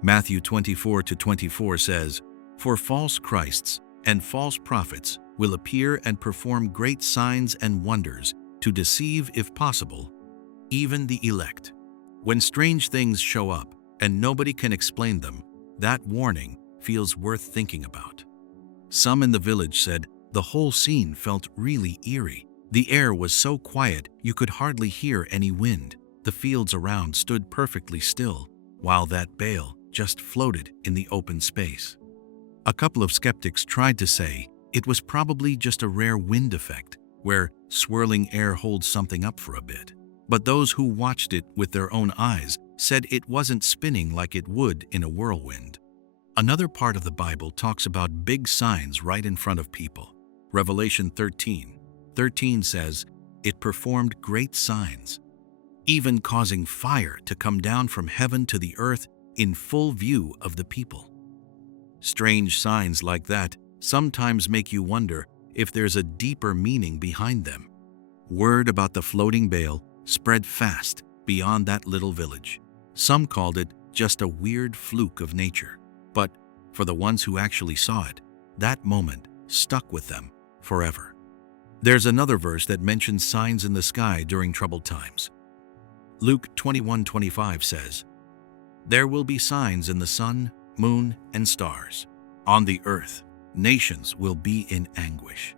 Matthew 24:24 says, "For false Christs and false prophets will appear and perform great signs and wonders to deceive, if possible, even the elect." When strange things show up and nobody can explain them, that warning feels worth thinking about. Some in the village said the whole scene felt really eerie. The air was so quiet you could hardly hear any wind. The fields around stood perfectly still, while that bale just floated in the open space. A couple of skeptics tried to say it was probably just a rare wind effect, where swirling air holds something up for a bit. But those who watched it with their own eyes said it wasn't spinning like it would in a whirlwind. Another part of the Bible talks about big signs right in front of people. Revelation 13:13 says, "It performed great signs, even causing fire to come down from heaven to the earth in full view of the people." Strange signs like that sometimes make you wonder if there's a deeper meaning behind them. Word about the floating bale spread fast beyond that little village. Some called it just a weird fluke of nature. But for the ones who actually saw it, that moment stuck with them forever. There's another verse that mentions signs in the sky during troubled times. Luke 21:25 says, "There will be signs in the sun, moon, and stars. On the earth, nations will be in anguish."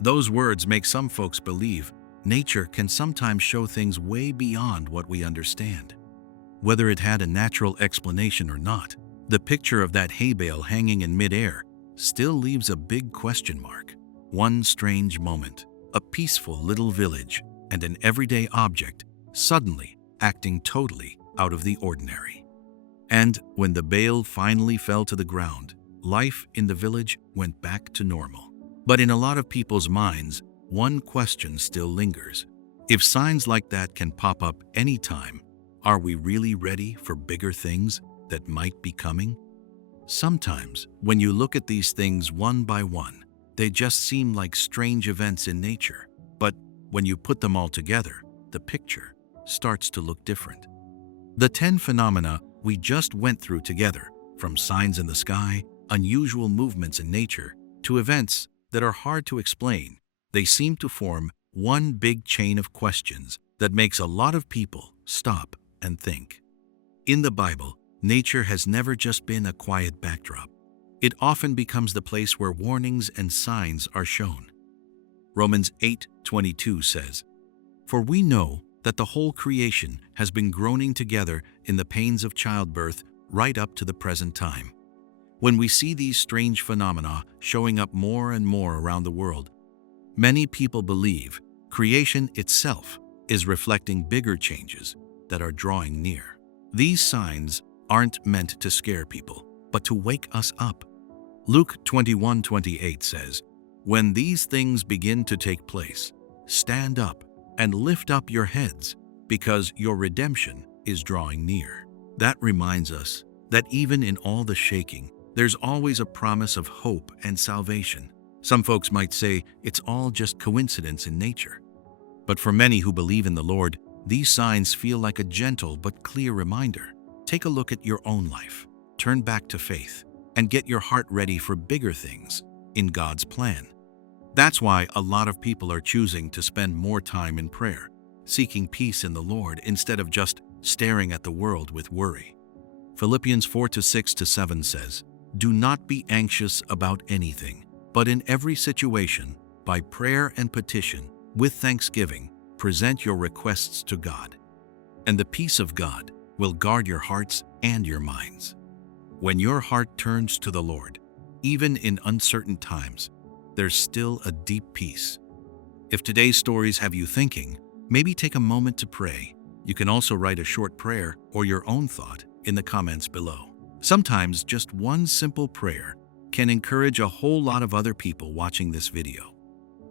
Those words make some folks believe nature can sometimes show things way beyond what we understand. Whether it had a natural explanation or not, the picture of that hay bale hanging in midair still leaves a big question mark. One strange moment, a peaceful little village, and an everyday object suddenly acting totally out of the ordinary. And when the bale finally fell to the ground, life in the village went back to normal. But in a lot of people's minds, one question still lingers. If signs like that can pop up anytime, are we really ready for bigger things that might be coming? Sometimes, when you look at these things one by one, they just seem like strange events in nature. But when you put them all together, the picture starts to look different. The 10 phenomena we just went through together, from signs in the sky, unusual movements in nature, to events that are hard to explain, they seem to form one big chain of questions that makes a lot of people stop and think. In the Bible, nature has never just been a quiet backdrop. It often becomes the place where warnings and signs are shown. Romans 8:22 says, "For we know that the whole creation has been groaning together in the pains of childbirth right up to the present time." When we see these strange phenomena showing up more and more around the world, many people believe creation itself is reflecting bigger changes that are drawing near. These signs aren't meant to scare people, but to wake us up. Luke 21:28 says, "When these things begin to take place, stand up and lift up your heads, because your redemption is drawing near." That reminds us that even in all the shaking, there's always a promise of hope and salvation. Some folks might say it's all just coincidence in nature. But for many who believe in the Lord, these signs feel like a gentle but clear reminder. take a look at your own life, turn back to faith, and get your heart ready for bigger things in God's plan. That's why a lot of people are choosing to spend more time in prayer, seeking peace in the Lord instead of just staring at the world with worry. Philippians 4:6-7 says, "Do not be anxious about anything, but in every situation, by prayer and petition, with thanksgiving, present your requests to God. And the peace of God will guard your hearts and your minds." When your heart turns to the Lord, even in uncertain times, there's still a deep peace. If today's stories have you thinking, maybe take a moment to pray. You can also write a short prayer or your own thought in the comments below. Sometimes just one simple prayer can encourage a whole lot of other people watching this video.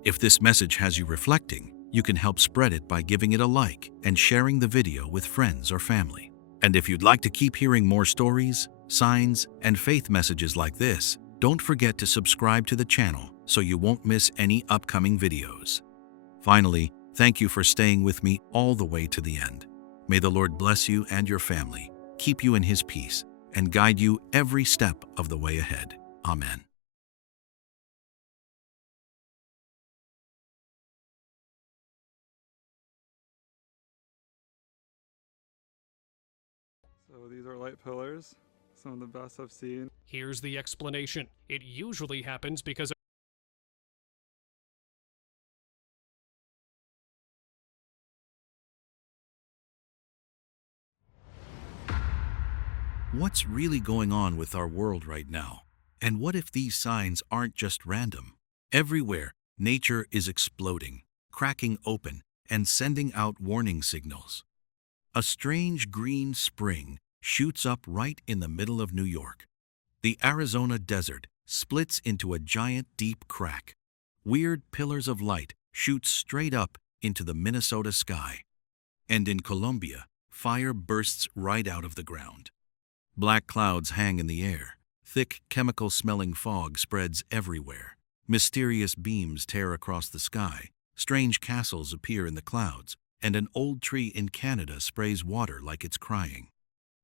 If this message has you reflecting, you can help spread it by giving it a like and sharing the video with friends or family. And if you'd like to keep hearing more stories, signs, and faith messages like this, don't forget to subscribe to the channel so you won't miss any upcoming videos. Finally, thank you for staying with me all the way to the end. May the Lord bless you and your family, keep you in His peace, and guide you every step of the way ahead. Amen. So these are light pillars, some of the best I've seen. Here's the explanation. It usually happens because What's really going on with our world right now? And what if these signs aren't just random? Everywhere, nature is exploding, cracking open, and sending out warning signals. A strange green spring shoots up right in the middle of New York. The Arizona desert splits into a giant deep crack. Weird pillars of light shoot straight up into the Minnesota sky. And in Colombia, fire bursts right out of the ground. Black clouds hang in the air. Thick, chemical-smelling fog spreads everywhere. Mysterious beams tear across the sky. Strange castles appear in the clouds, and an old tree in Canada sprays water like it's crying.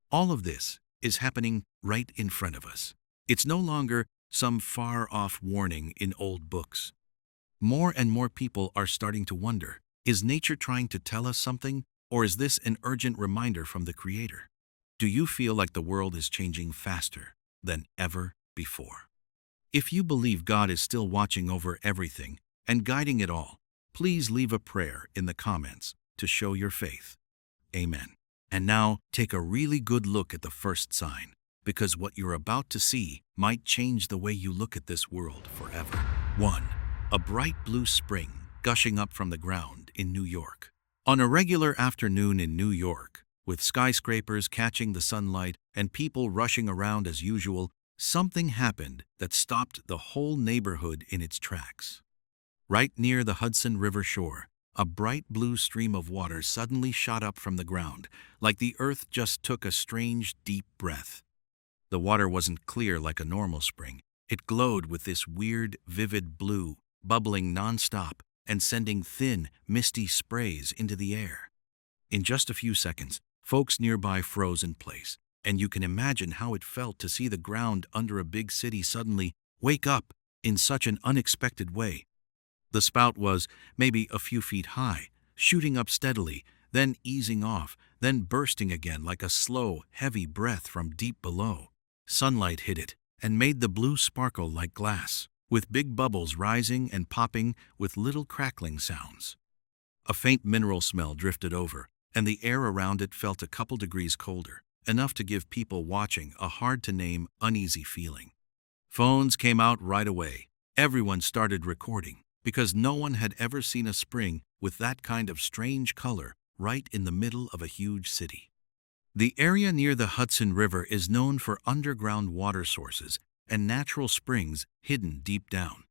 All of this is happening right in front of us. It's no longer some far-off warning in old books. More and more people are starting to wonder, is nature trying to tell us something, or is this an urgent reminder from the Creator? Do you feel like the world is changing faster than ever before? If you believe God is still watching over everything and guiding it all, please leave a prayer in the comments to show your faith. Amen. And now, take a really good look at the first sign, because what you're about to see might change the way you look at this world forever. 1. A bright blue spring gushing up from the ground in New York. On a regular afternoon in New York, with skyscrapers catching the sunlight and people rushing around as usual, something happened that stopped the whole neighborhood in its tracks. Right near the Hudson River shore, a bright blue stream of water suddenly shot up from the ground, like the earth just took a strange, deep breath. The water wasn't clear like a normal spring. It glowed with this weird, vivid blue, bubbling nonstop and sending thin, misty sprays into the air. In just a few seconds, folks nearby froze in place, and you can imagine how it felt to see the ground under a big city suddenly wake up in such an unexpected way. The spout was maybe a few feet high, shooting up steadily, then easing off, then bursting again like a slow, heavy breath from deep below. Sunlight hit it and made the blue sparkle like glass, with big bubbles rising and popping with little crackling sounds. A faint mineral smell drifted over, and the air around it felt a couple degrees colder, enough to give people watching a hard-to-name, uneasy feeling. Phones came out right away. Everyone started recording, because no one had ever seen a spring with that kind of strange color right in the middle of a huge city. The area near the Hudson River is known for underground water sources and natural springs hidden deep down.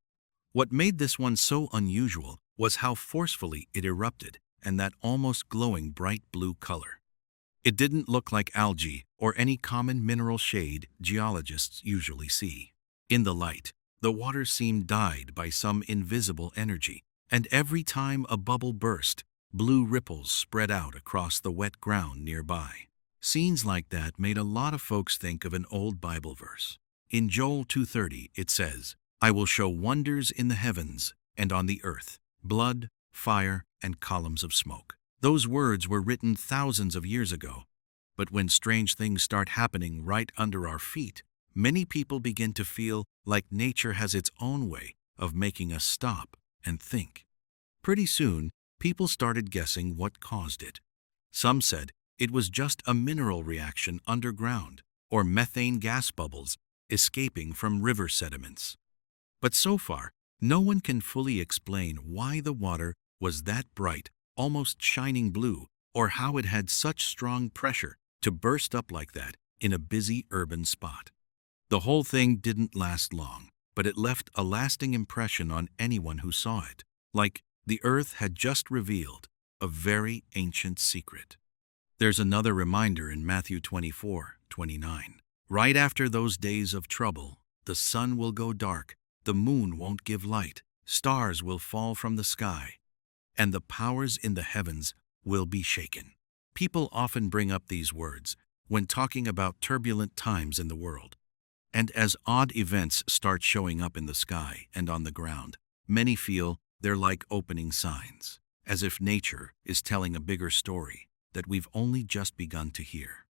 What made this one so unusual was how forcefully it erupted and that almost glowing bright blue color. It didn't look like algae or any common mineral shade geologists usually see. In the light, the water seemed dyed by some invisible energy, and every time a bubble burst, blue ripples spread out across the wet ground nearby. Scenes like that made a lot of folks think of an old Bible verse. In Joel 2:30, it says, "I will show wonders in the heavens and on the earth, blood, fire, and columns of smoke." Those words were written thousands of years ago, but when strange things start happening right under our feet, many people begin to feel like nature has its own way of making us stop and think. Pretty soon, people started guessing what caused it. Some said it was just a mineral reaction underground or methane gas bubbles escaping from river sediments. But so far, no one can fully explain why the water was that bright, almost shining blue, or how it had such strong pressure to burst up like that in a busy urban spot. The whole thing didn't last long, but it left a lasting impression on anyone who saw it, like the earth had just revealed a very ancient secret. There's another reminder in Matthew 24:29. Right after those days of trouble, the sun will go dark, the moon won't give light, stars will fall from the sky, and the powers in the heavens will be shaken. People often bring up these words when talking about turbulent times in the world. And as odd events start showing up in the sky and on the ground, many feel they're like opening signs, as if nature is telling a bigger story that we've only just begun to hear.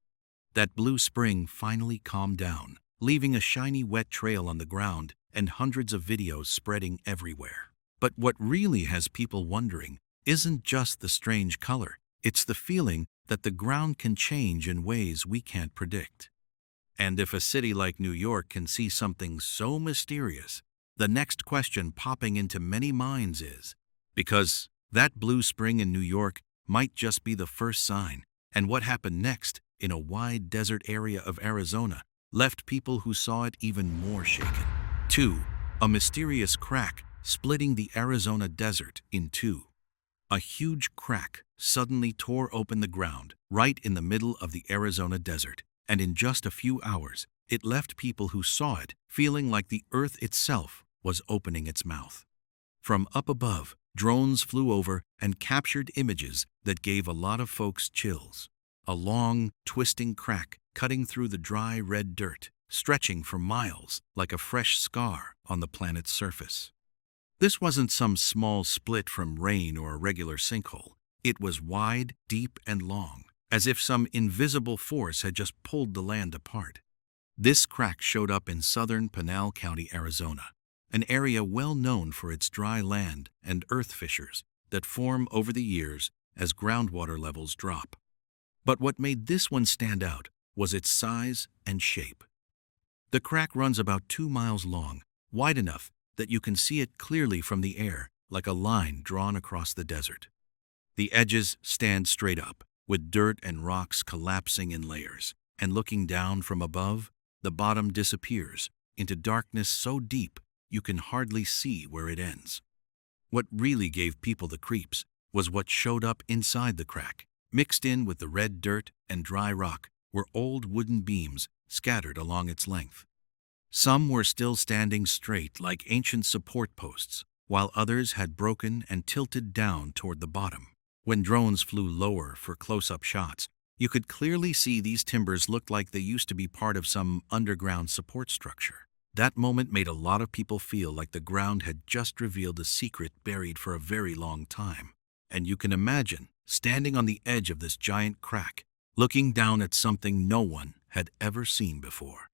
That blue spring finally calmed down, leaving a shiny wet trail on the ground and hundreds of videos spreading everywhere. But what really has people wondering isn't just the strange color, it's the feeling that the ground can change in ways we can't predict. And if a city like New York can see something so mysterious, the next question popping into many minds is, because that blue spring in New York might just be the first sign, and what happened next in a wide desert area of Arizona left people who saw it even more shaken. 2. A mysterious crack splitting the Arizona desert in two. A huge crack suddenly tore open the ground right in the middle of the Arizona desert, and in just a few hours, it left people who saw it feeling like the earth itself was opening its mouth. From up above, drones flew over and captured images that gave a lot of folks chills. A long, twisting crack cutting through the dry red dirt, stretching for miles like a fresh scar on the planet's surface. This wasn't some small split from rain or a regular sinkhole. It was wide, deep, and long, as if some invisible force had just pulled the land apart. This crack showed up in southern Pinal County, Arizona, an area well known for its dry land and earth fissures that form over the years as groundwater levels drop. But what made this one stand out was its size and shape. The crack runs about 2 miles long, wide enough that you can see it clearly from the air, like a line drawn across the desert. The edges stand straight up, with dirt and rocks collapsing in layers, and looking down from above, the bottom disappears into darkness so deep you can hardly see where it ends. What really gave people the creeps was what showed up inside the crack. Mixed in with the red dirt and dry rock were old wooden beams scattered along its length. Some were still standing straight like ancient support posts, while others had broken and tilted down toward the bottom. When drones flew lower for close-up shots, you could clearly see these timbers looked like they used to be part of some underground support structure. That moment made a lot of people feel like the ground had just revealed a secret buried for a very long time. And you can imagine standing on the edge of this giant crack, looking down at something no one had ever seen before.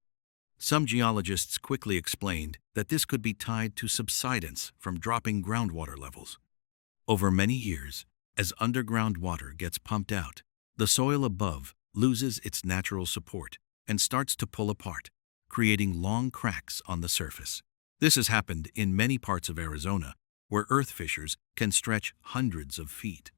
Some geologists quickly explained that this could be tied to subsidence from dropping groundwater levels. Over many years, as underground water gets pumped out, the soil above loses its natural support and starts to pull apart, creating long cracks on the surface. This has happened in many parts of Arizona, where earth fissures can stretch hundreds of feet.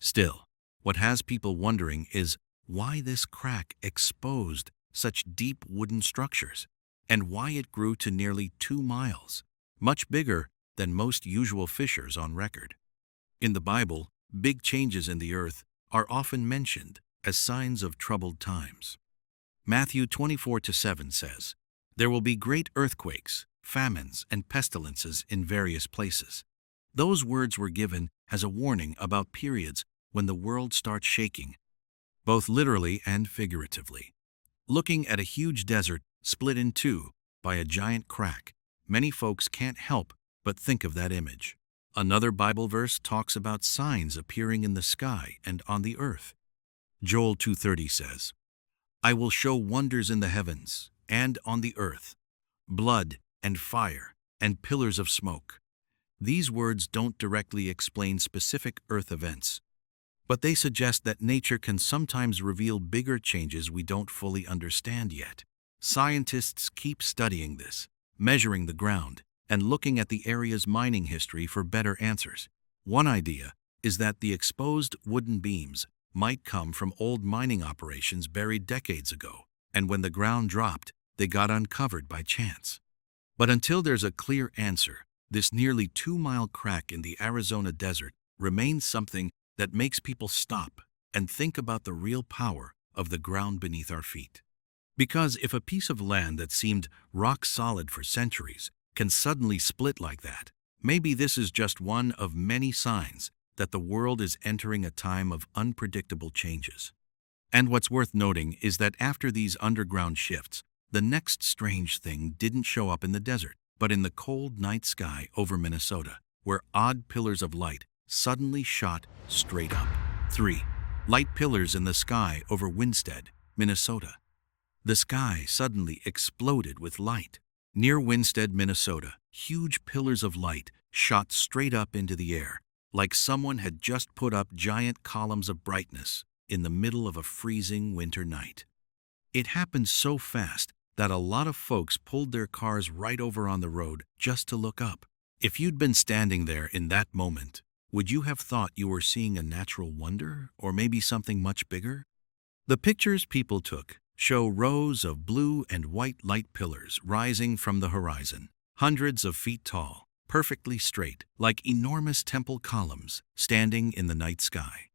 Still, what has people wondering is why this crack exposed such deep wooden structures, and why it grew to nearly 2 miles, much bigger than most usual fissures on record. In the Bible, big changes in the earth are often mentioned as signs of troubled times. Matthew 24:7 says, "There will be great earthquakes, famines, and pestilences in various places." Those words were given as a warning about periods when the world starts shaking. both literally and figuratively. Looking at a huge desert split in two by a giant crack, many folks can't help but think of that image. Another Bible verse talks about signs appearing in the sky and on the earth. Joel 2:30 says, I will show wonders in the heavens and on the earth, blood and fire and pillars of smoke. These words don't directly explain specific earth events, but they suggest that nature can sometimes reveal bigger changes we don't fully understand yet. Scientists keep studying this, measuring the ground, and looking at the area's mining history for better answers. One idea is that the exposed wooden beams might come from old mining operations buried decades ago, and when the ground dropped, they got uncovered by chance. But until there's a clear answer, this nearly 2-mile crack in the Arizona desert remains something that makes people stop and think about the real power of the ground beneath our feet. Because if a piece of land that seemed rock solid for centuries can suddenly split like that, maybe this is just one of many signs that the world is entering a time of unpredictable changes. And what's worth noting is that after these underground shifts, the next strange thing didn't show up in the desert, but in the cold night sky over Minnesota, where odd pillars of light suddenly shot straight up. 3. Light pillars in the sky over Winstead, Minnesota. The sky suddenly exploded with light. Near Winstead, Minnesota, huge pillars of light shot straight up into the air, like someone had just put up giant columns of brightness in the middle of a freezing winter night. It happened so fast that a lot of folks pulled their cars right over on the road just to look up. If you'd been standing there in that moment, would you have thought you were seeing a natural wonder or maybe something much bigger? The pictures people took show rows of blue and white light pillars rising from the horizon, hundreds of feet tall, perfectly straight, like enormous temple columns standing in the night sky.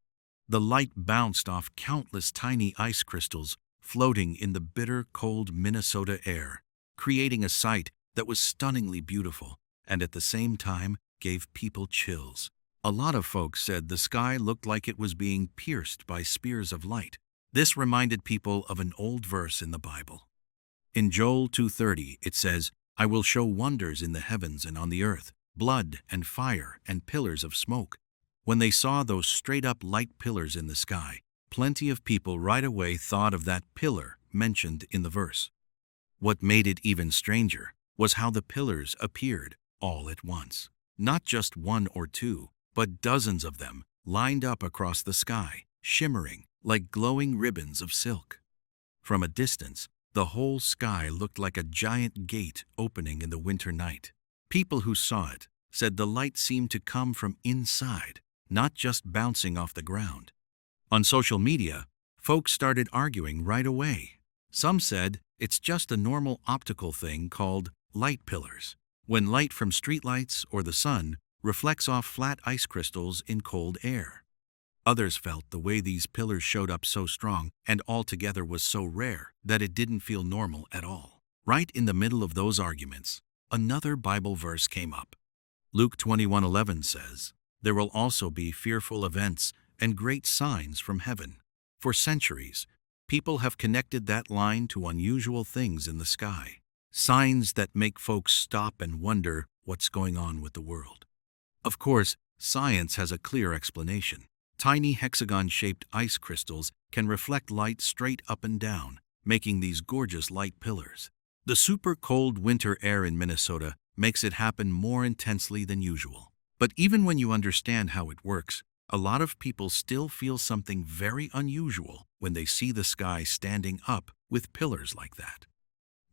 The light bounced off countless tiny ice crystals floating in the bitter, cold Minnesota air, creating a sight that was stunningly beautiful and at the same time gave people chills. A lot of folks said the sky looked like it was being pierced by spears of light. This reminded people of an old verse in the Bible. In Joel 2:30, it says, I will show wonders in the heavens and on the earth, blood and fire and pillars of smoke. When they saw those straight-up light pillars in the sky, plenty of people right away thought of that pillar mentioned in the verse. What made it even stranger was how the pillars appeared all at once. Not just one or two, but dozens of them lined up across the sky, shimmering like glowing ribbons of silk. From a distance, the whole sky looked like a giant gate opening in the winter night. People who saw it said the light seemed to come from inside, not just bouncing off the ground. On social media, folks started arguing right away. Some said it's just a normal optical thing called light pillars, when light from streetlights or the sun reflects off flat ice crystals in cold air. Others felt the way these pillars showed up so strong and altogether was so rare that it didn't feel normal at all. Right in the middle of those arguments, another Bible verse came up. Luke 21:11 says, There will also be fearful events and great signs from heaven. For centuries, people have connected that line to unusual things in the sky, signs that make folks stop and wonder what's going on with the world. Of course, science has a clear explanation. Tiny hexagon-shaped ice crystals can reflect light straight up and down, making these gorgeous light pillars. The super cold winter air in Minnesota makes it happen more intensely than usual. But even when you understand how it works, a lot of people still feel something very unusual when they see the sky standing up with pillars like that.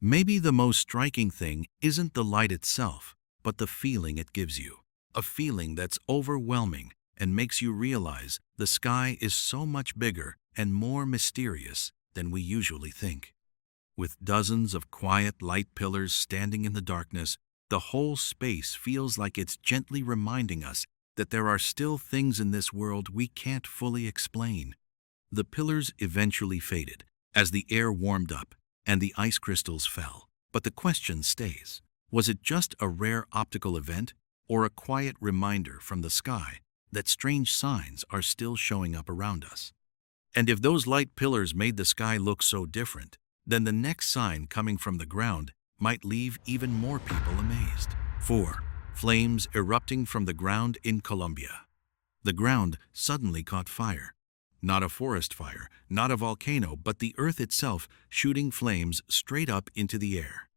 Maybe the most striking thing isn't the light itself, but the feeling it gives you. A feeling that's overwhelming and makes you realize the sky is so much bigger and more mysterious than we usually think. With dozens of quiet light pillars standing in the darkness, the whole space feels like it's gently reminding us that there are still things in this world we can't fully explain. The pillars eventually faded as the air warmed up and the ice crystals fell. But the question stays, was it just a rare optical event or a quiet reminder from the sky that strange signs are still showing up around us? And if those light pillars made the sky look so different, then the next sign coming from the ground might leave even more people amazed. 4. Flames erupting from the ground in Colombia. The ground suddenly caught fire. Not a forest fire, not a volcano, but the earth itself shooting flames straight up into the air.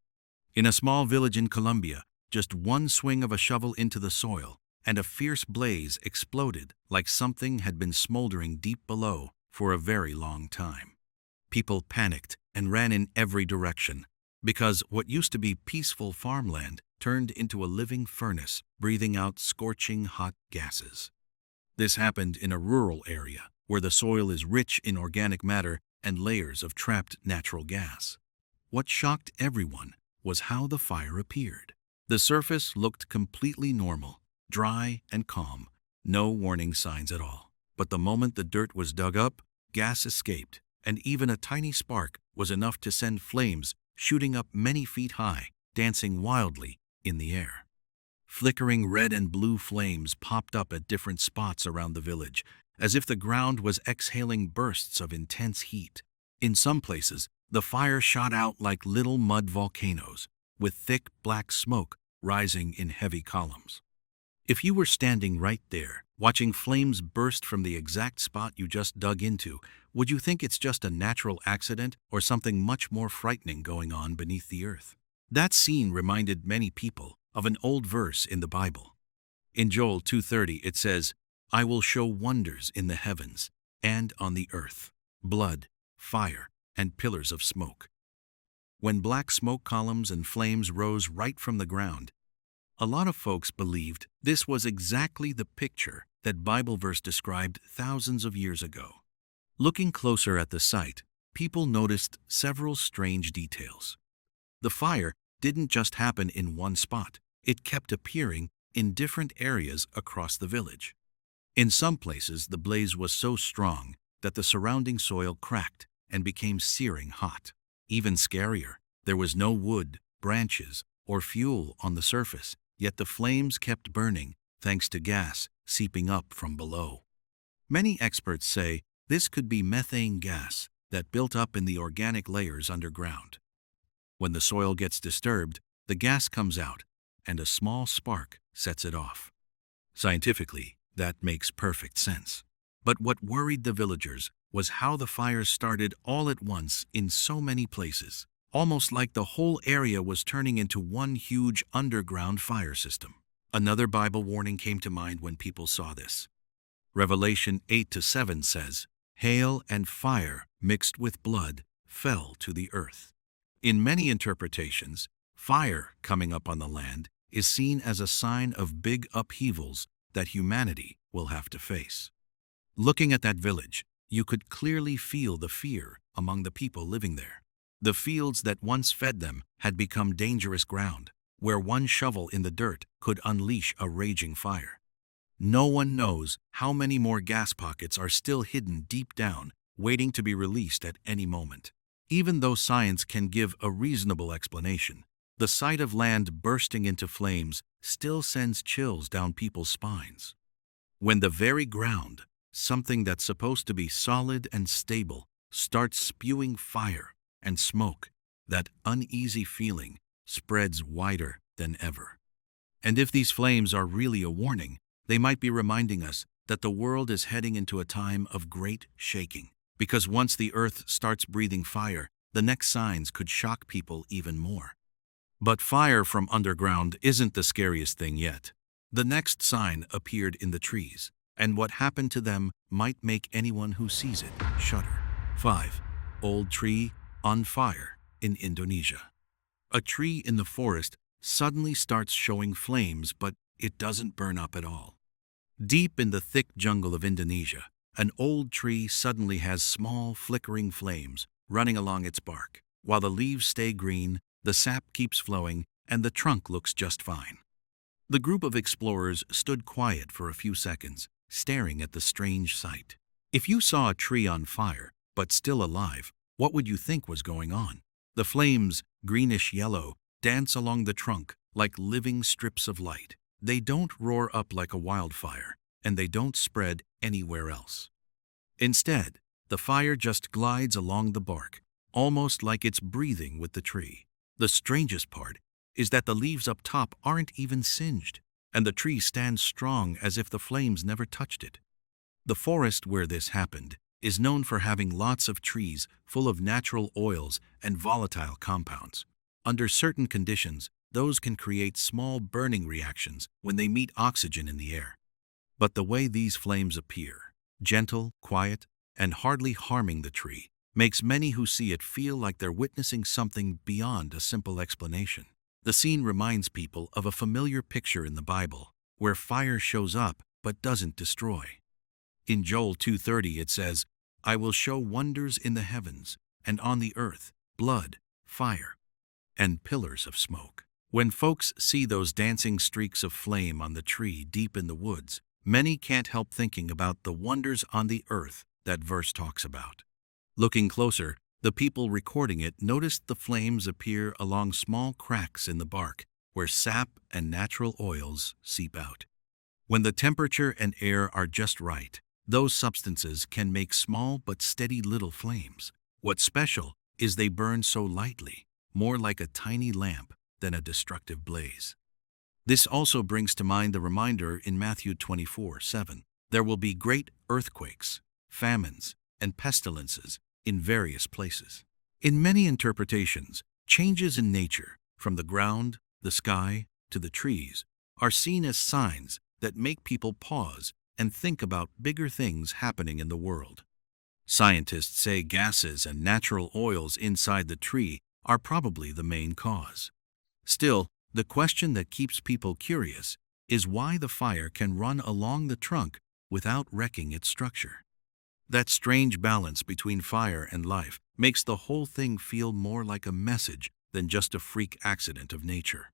In a small village in Colombia, just one swing of a shovel into the soil, and a fierce blaze exploded like something had been smoldering deep below for a very long time. People panicked and ran in every direction, because what used to be peaceful farmland turned into a living furnace, breathing out scorching hot gases. This happened in a rural area, where the soil is rich in organic matter and layers of trapped natural gas. What shocked everyone was how the fire appeared. The surface looked completely normal, dry and calm, no warning signs at all. But the moment the dirt was dug up, gas escaped, and even a tiny spark was enough to send flames shooting up many feet high, dancing wildly in the air. Flickering red and blue flames popped up at different spots around the village, as if the ground was exhaling bursts of intense heat. In some places, the fire shot out like little mud volcanoes, with thick black smoke rising in heavy columns. If you were standing right there, watching flames burst from the exact spot you just dug into, would you think it's just a natural accident or something much more frightening going on beneath the earth? That scene reminded many people of an old verse in the Bible. In Joel 2:30 it says, "I will show wonders in the heavens and on the earth, blood, fire, and pillars of smoke." When black smoke columns and flames rose right from the ground, a lot of folks believed this was exactly the picture that Bible verse described thousands of years ago. Looking closer at the sight, people noticed several strange details. The fire didn't just happen in one spot. It kept appearing in different areas across the village. In some places, the blaze was so strong that the surrounding soil cracked and became searing hot. Even scarier, there was no wood, branches, or fuel on the surface, yet the flames kept burning thanks to gas seeping up from below. Many experts say this could be methane gas that built up in the organic layers underground. When the soil gets disturbed, the gas comes out, and a small spark sets it off. Scientifically, that makes perfect sense. But what worried the villagers was how the fires started all at once in so many places, almost like the whole area was turning into one huge underground fire system. Another Bible warning came to mind when people saw this. Revelation 8-7 says, "Hail and fire mixed with blood fell to the earth." In many interpretations, fire coming up on the land is seen as a sign of big upheavals that humanity will have to face. Looking at that village, you could clearly feel the fear among the people living there. The fields that once fed them had become dangerous ground, where one shovel in the dirt could unleash a raging fire. No one knows how many more gas pockets are still hidden deep down, waiting to be released at any moment. Even though science can give a reasonable explanation, the sight of land bursting into flames still sends chills down people's spines. When the very ground, something that's supposed to be solid and stable, starts spewing fire and smoke, that uneasy feeling spreads wider than ever. And if these flames are really a warning, they might be reminding us that the world is heading into a time of great shaking. Because once the earth starts breathing fire, the next signs could shock people even more. But fire from underground isn't the scariest thing yet. The next sign appeared in the trees, and what happened to them might make anyone who sees it shudder. 5. Old tree on fire in Indonesia. A tree in the forest suddenly starts showing flames, but it doesn't burn up at all. Deep in the thick jungle of Indonesia, an old tree suddenly has small, flickering flames running along its bark. While the leaves stay green, the sap keeps flowing, and the trunk looks just fine. The group of explorers stood quiet for a few seconds, staring at the strange sight. If you saw a tree on fire, but still alive, what would you think was going on? The flames, greenish-yellow, dance along the trunk like living strips of light. They don't roar up like a wildfire, and they don't spread anywhere else. Instead, The fire just glides along the bark, almost like it's breathing with the tree. The strangest part is that the leaves up top aren't even singed, and the tree stands strong as if the flames never touched it. The forest where this happened is known for having lots of trees full of natural oils and volatile compounds. Under certain conditions, those can create small burning reactions when they meet oxygen in the air. But the way these flames appear, gentle, quiet, and hardly harming the tree, makes many who see it feel like they're witnessing something beyond a simple explanation. The scene reminds people of a familiar picture in the Bible, where fire shows up but doesn't destroy. In Joel 2:30 it says, "I will show wonders in the heavens and on the earth, blood, fire, and pillars of smoke." When folks see those dancing streaks of flame on the tree deep in the woods, many can't help thinking about the wonders on the earth that verse talks about. Looking closer, the people recording it noticed the flames appear along small cracks in the bark where sap and natural oils seep out. When the temperature and air are just right, those substances can make small but steady little flames. What's special is they burn so lightly, more like a tiny lamp than a destructive blaze. This also brings to mind the reminder in Matthew 24:7. There will be great earthquakes, famines, and pestilences in various places. In many interpretations, changes in nature, from the ground, the sky, to the trees, are seen as signs that make people pause and think about bigger things happening in the world. Scientists say gases and natural oils inside the tree are probably the main cause. Still, the question that keeps people curious is why the fire can run along the trunk without wrecking its structure. That strange balance between fire and life makes the whole thing feel more like a message than just a freak accident of nature.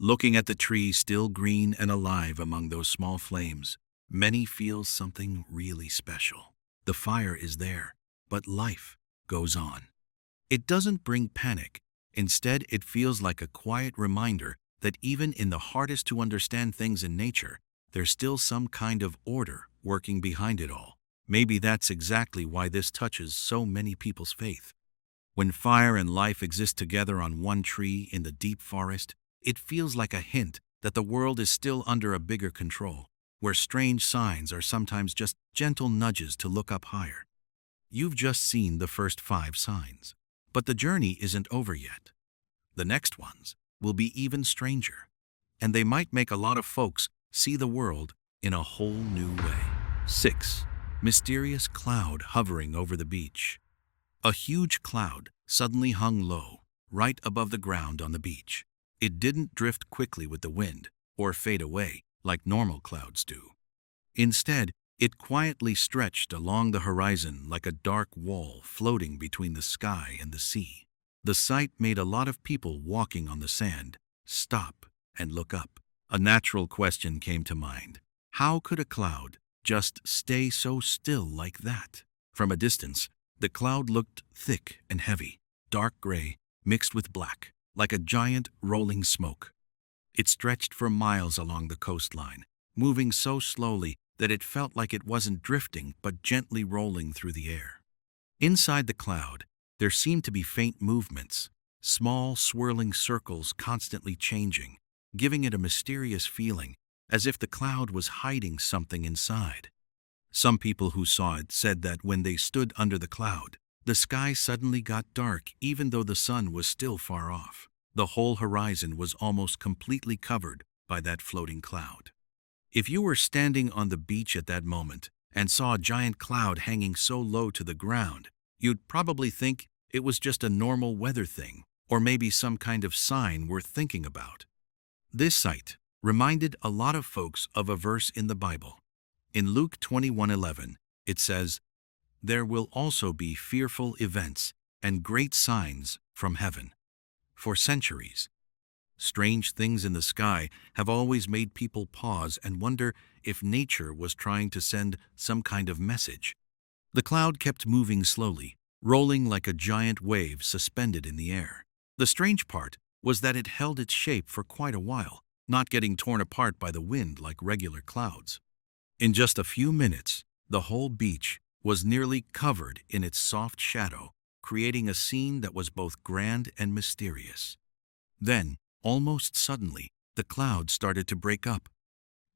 Looking at the tree still green and alive among those small flames, many feel something really special. The fire is there, but life goes on. It doesn't bring panic. Instead, it feels like a quiet reminder that even in the hardest to understand things in nature, there's still some kind of order working behind it all. Maybe that's exactly why this touches so many people's faith. When fire and life exist together on one tree in the deep forest, it feels like a hint that the world is still under a bigger control, where strange signs are sometimes just gentle nudges to look up higher. You've just seen the first 5 signs, but the journey isn't over yet. The next ones will be even stranger, and they might make a lot of folks see the world in a whole new way. 6. Mysterious cloud hovering over the beach. A huge cloud suddenly hung low, right above the ground on the beach. It didn't drift quickly with the wind or fade away like normal clouds do. Instead, it quietly stretched along the horizon like a dark wall floating between the sky and the sea. The sight made a lot of people walking on the sand stop and look up. A natural question came to mind. How could a cloud just stay so still like that? From a distance, the cloud looked thick and heavy, dark gray mixed with black, like a giant rolling smoke. It stretched for miles along the coastline, moving so slowly that it felt like it wasn't drifting but gently rolling through the air. Inside the cloud, there seemed to be faint movements, small swirling circles constantly changing, giving it a mysterious feeling, as if the cloud was hiding something inside. Some people who saw it said that when they stood under the cloud, the sky suddenly got dark even though the sun was still far off. The whole horizon was almost completely covered by that floating cloud. If you were standing on the beach at that moment and saw a giant cloud hanging so low to the ground, you'd probably think it was just a normal weather thing, or maybe some kind of sign worth thinking about. This sight reminded a lot of folks of a verse in the Bible. In Luke 21:11, it says, "There will also be fearful events and great signs from heaven." For centuries, strange things in the sky have always made people pause and wonder if nature was trying to send some kind of message. The cloud kept moving slowly, rolling like a giant wave suspended in the air. The strange part was that it held its shape for quite a while, not getting torn apart by the wind like regular clouds. In just a few minutes, the whole beach was nearly covered in its soft shadow, creating a scene that was both grand and mysterious. Then, almost suddenly, the clouds started to break up.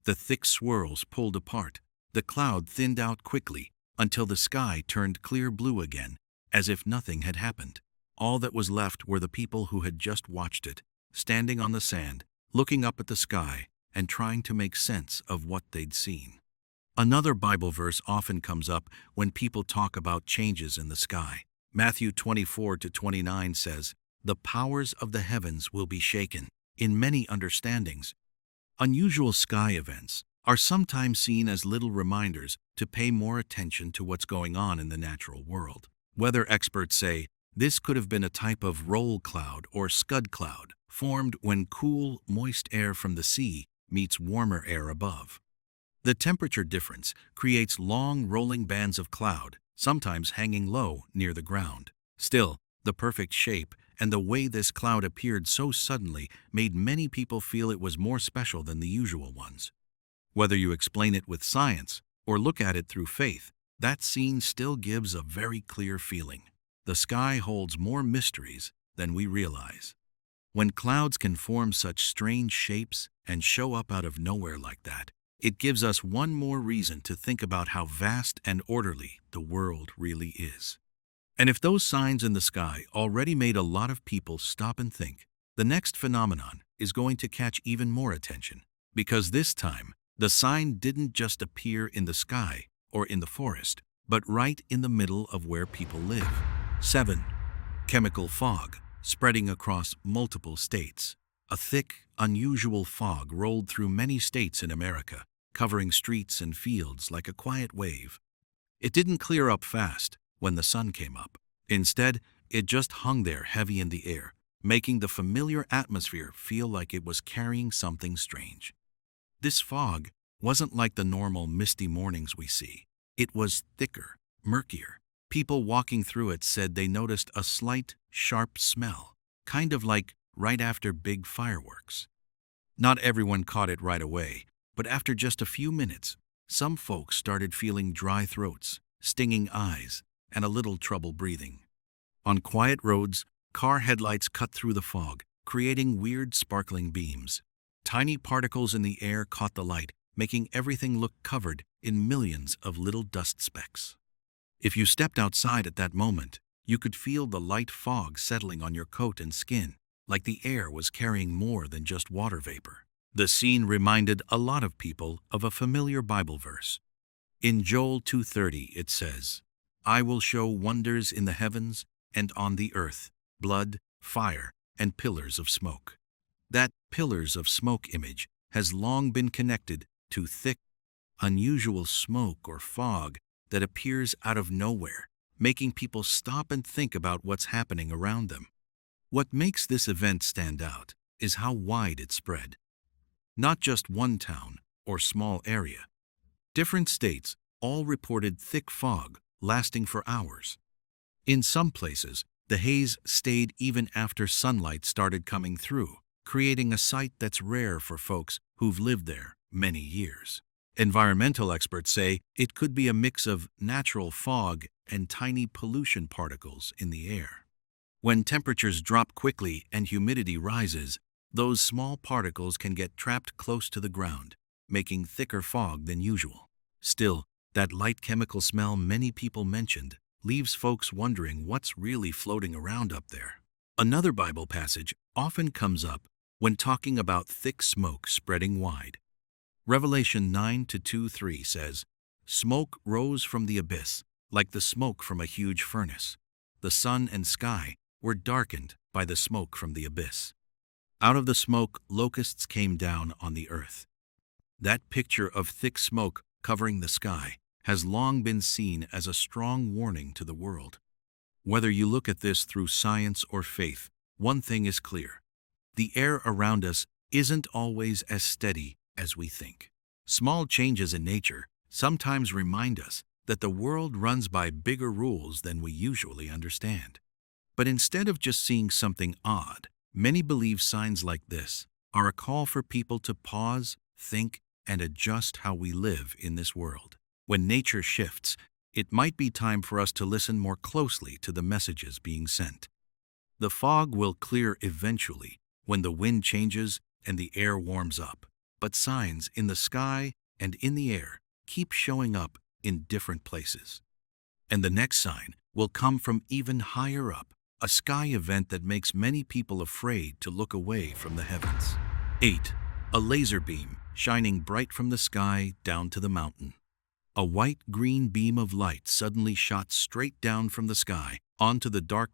The thick swirls pulled apart. The cloud thinned out quickly until the sky turned clear blue again, as if nothing had happened. All that was left were the people who had just watched it, standing on the sand, looking up at the sky, and trying to make sense of what they'd seen. Another Bible verse often comes up when people talk about changes in the sky. Matthew 24-29 says, "The powers of the heavens will be shaken." In many understandings, unusual sky events are sometimes seen as little reminders to pay more attention to what's going on in the natural world. Weather experts say this could have been a type of roll cloud or scud cloud formed when cool, moist air from the sea meets warmer air above. The temperature difference creates long, rolling bands of cloud, sometimes hanging low near the ground. Still, the perfect shape and the way this cloud appeared so suddenly made many people feel it was more special than the usual ones. Whether you explain it with science or look at it through faith, that scene still gives a very clear feeling. The sky holds more mysteries than we realize. When clouds can form such strange shapes and show up out of nowhere like that, it gives us one more reason to think about how vast and orderly the world really is. And if those signs in the sky already made a lot of people stop and think, the next phenomenon is going to catch even more attention, because this time, the sign didn't just appear in the sky or in the forest, but right in the middle of where people live. 7. Chemical fog, spreading across multiple states. A thick, unusual fog rolled through many states in America, covering streets and fields like a quiet wave. It didn't clear up fast when the sun came up. Instead, it just hung there heavy in the air, making the familiar atmosphere feel like it was carrying something strange. This fog wasn't like the normal misty mornings we see. It was thicker, murkier. People walking through it said they noticed a slight, sharp smell, kind of like right after big fireworks. Not everyone caught it right away, but after just a few minutes, some folks started feeling dry throats, stinging eyes, and a little trouble breathing. On quiet roads, car headlights cut through the fog, creating weird sparkling beams. Tiny particles in the air caught the light, making everything look covered in millions of little dust specks. If you stepped outside at that moment, you could feel the light fog settling on your coat and skin, like the air was carrying more than just water vapor. The scene reminded a lot of people of a familiar Bible verse. In Joel 2:30 it says, "I will show wonders in the heavens and on the earth, blood, fire, and pillars of smoke." That pillars of smoke image has long been connected to thick, unusual smoke or fog that appears out of nowhere, making people stop and think about what's happening around them. What makes this event stand out is how wide it spread. Not just one town or small area. Different states all reported thick fog lasting for hours. In some places, the haze stayed even after sunlight started coming through, creating a sight that's rare for folks who've lived there many years. Environmental experts say it could be a mix of natural fog and tiny pollution particles in the air. When temperatures drop quickly and humidity rises, those small particles can get trapped close to the ground, making thicker fog than usual. Still, that light chemical smell many people mentioned leaves folks wondering what's really floating around up there. Another Bible passage often comes up when talking about thick smoke spreading wide. Revelation 9:2-3 says, "Smoke rose from the abyss, like the smoke from a huge furnace. The sun and sky were darkened by the smoke from the abyss. Out of the smoke, locusts came down on the earth." That picture of thick smoke covering the sky has long been seen as a strong warning to the world. Whether you look at this through science or faith, one thing is clear. The air around us isn't always as steady as we think. Small changes in nature sometimes remind us that the world runs by bigger rules than we usually understand. But instead of just seeing something odd, many believe signs like this are a call for people to pause, think, and adjust how we live in this world. When nature shifts, it might be time for us to listen more closely to the messages being sent. The fog will clear eventually when the wind changes and the air warms up, but signs in the sky and in the air keep showing up in different places. And the next sign will come from even higher up, a sky event that makes many people afraid to look away from the heavens. 8. A laser beam shining bright from the sky down to the mountain. A white-green beam of light suddenly shot straight down from the sky onto the dark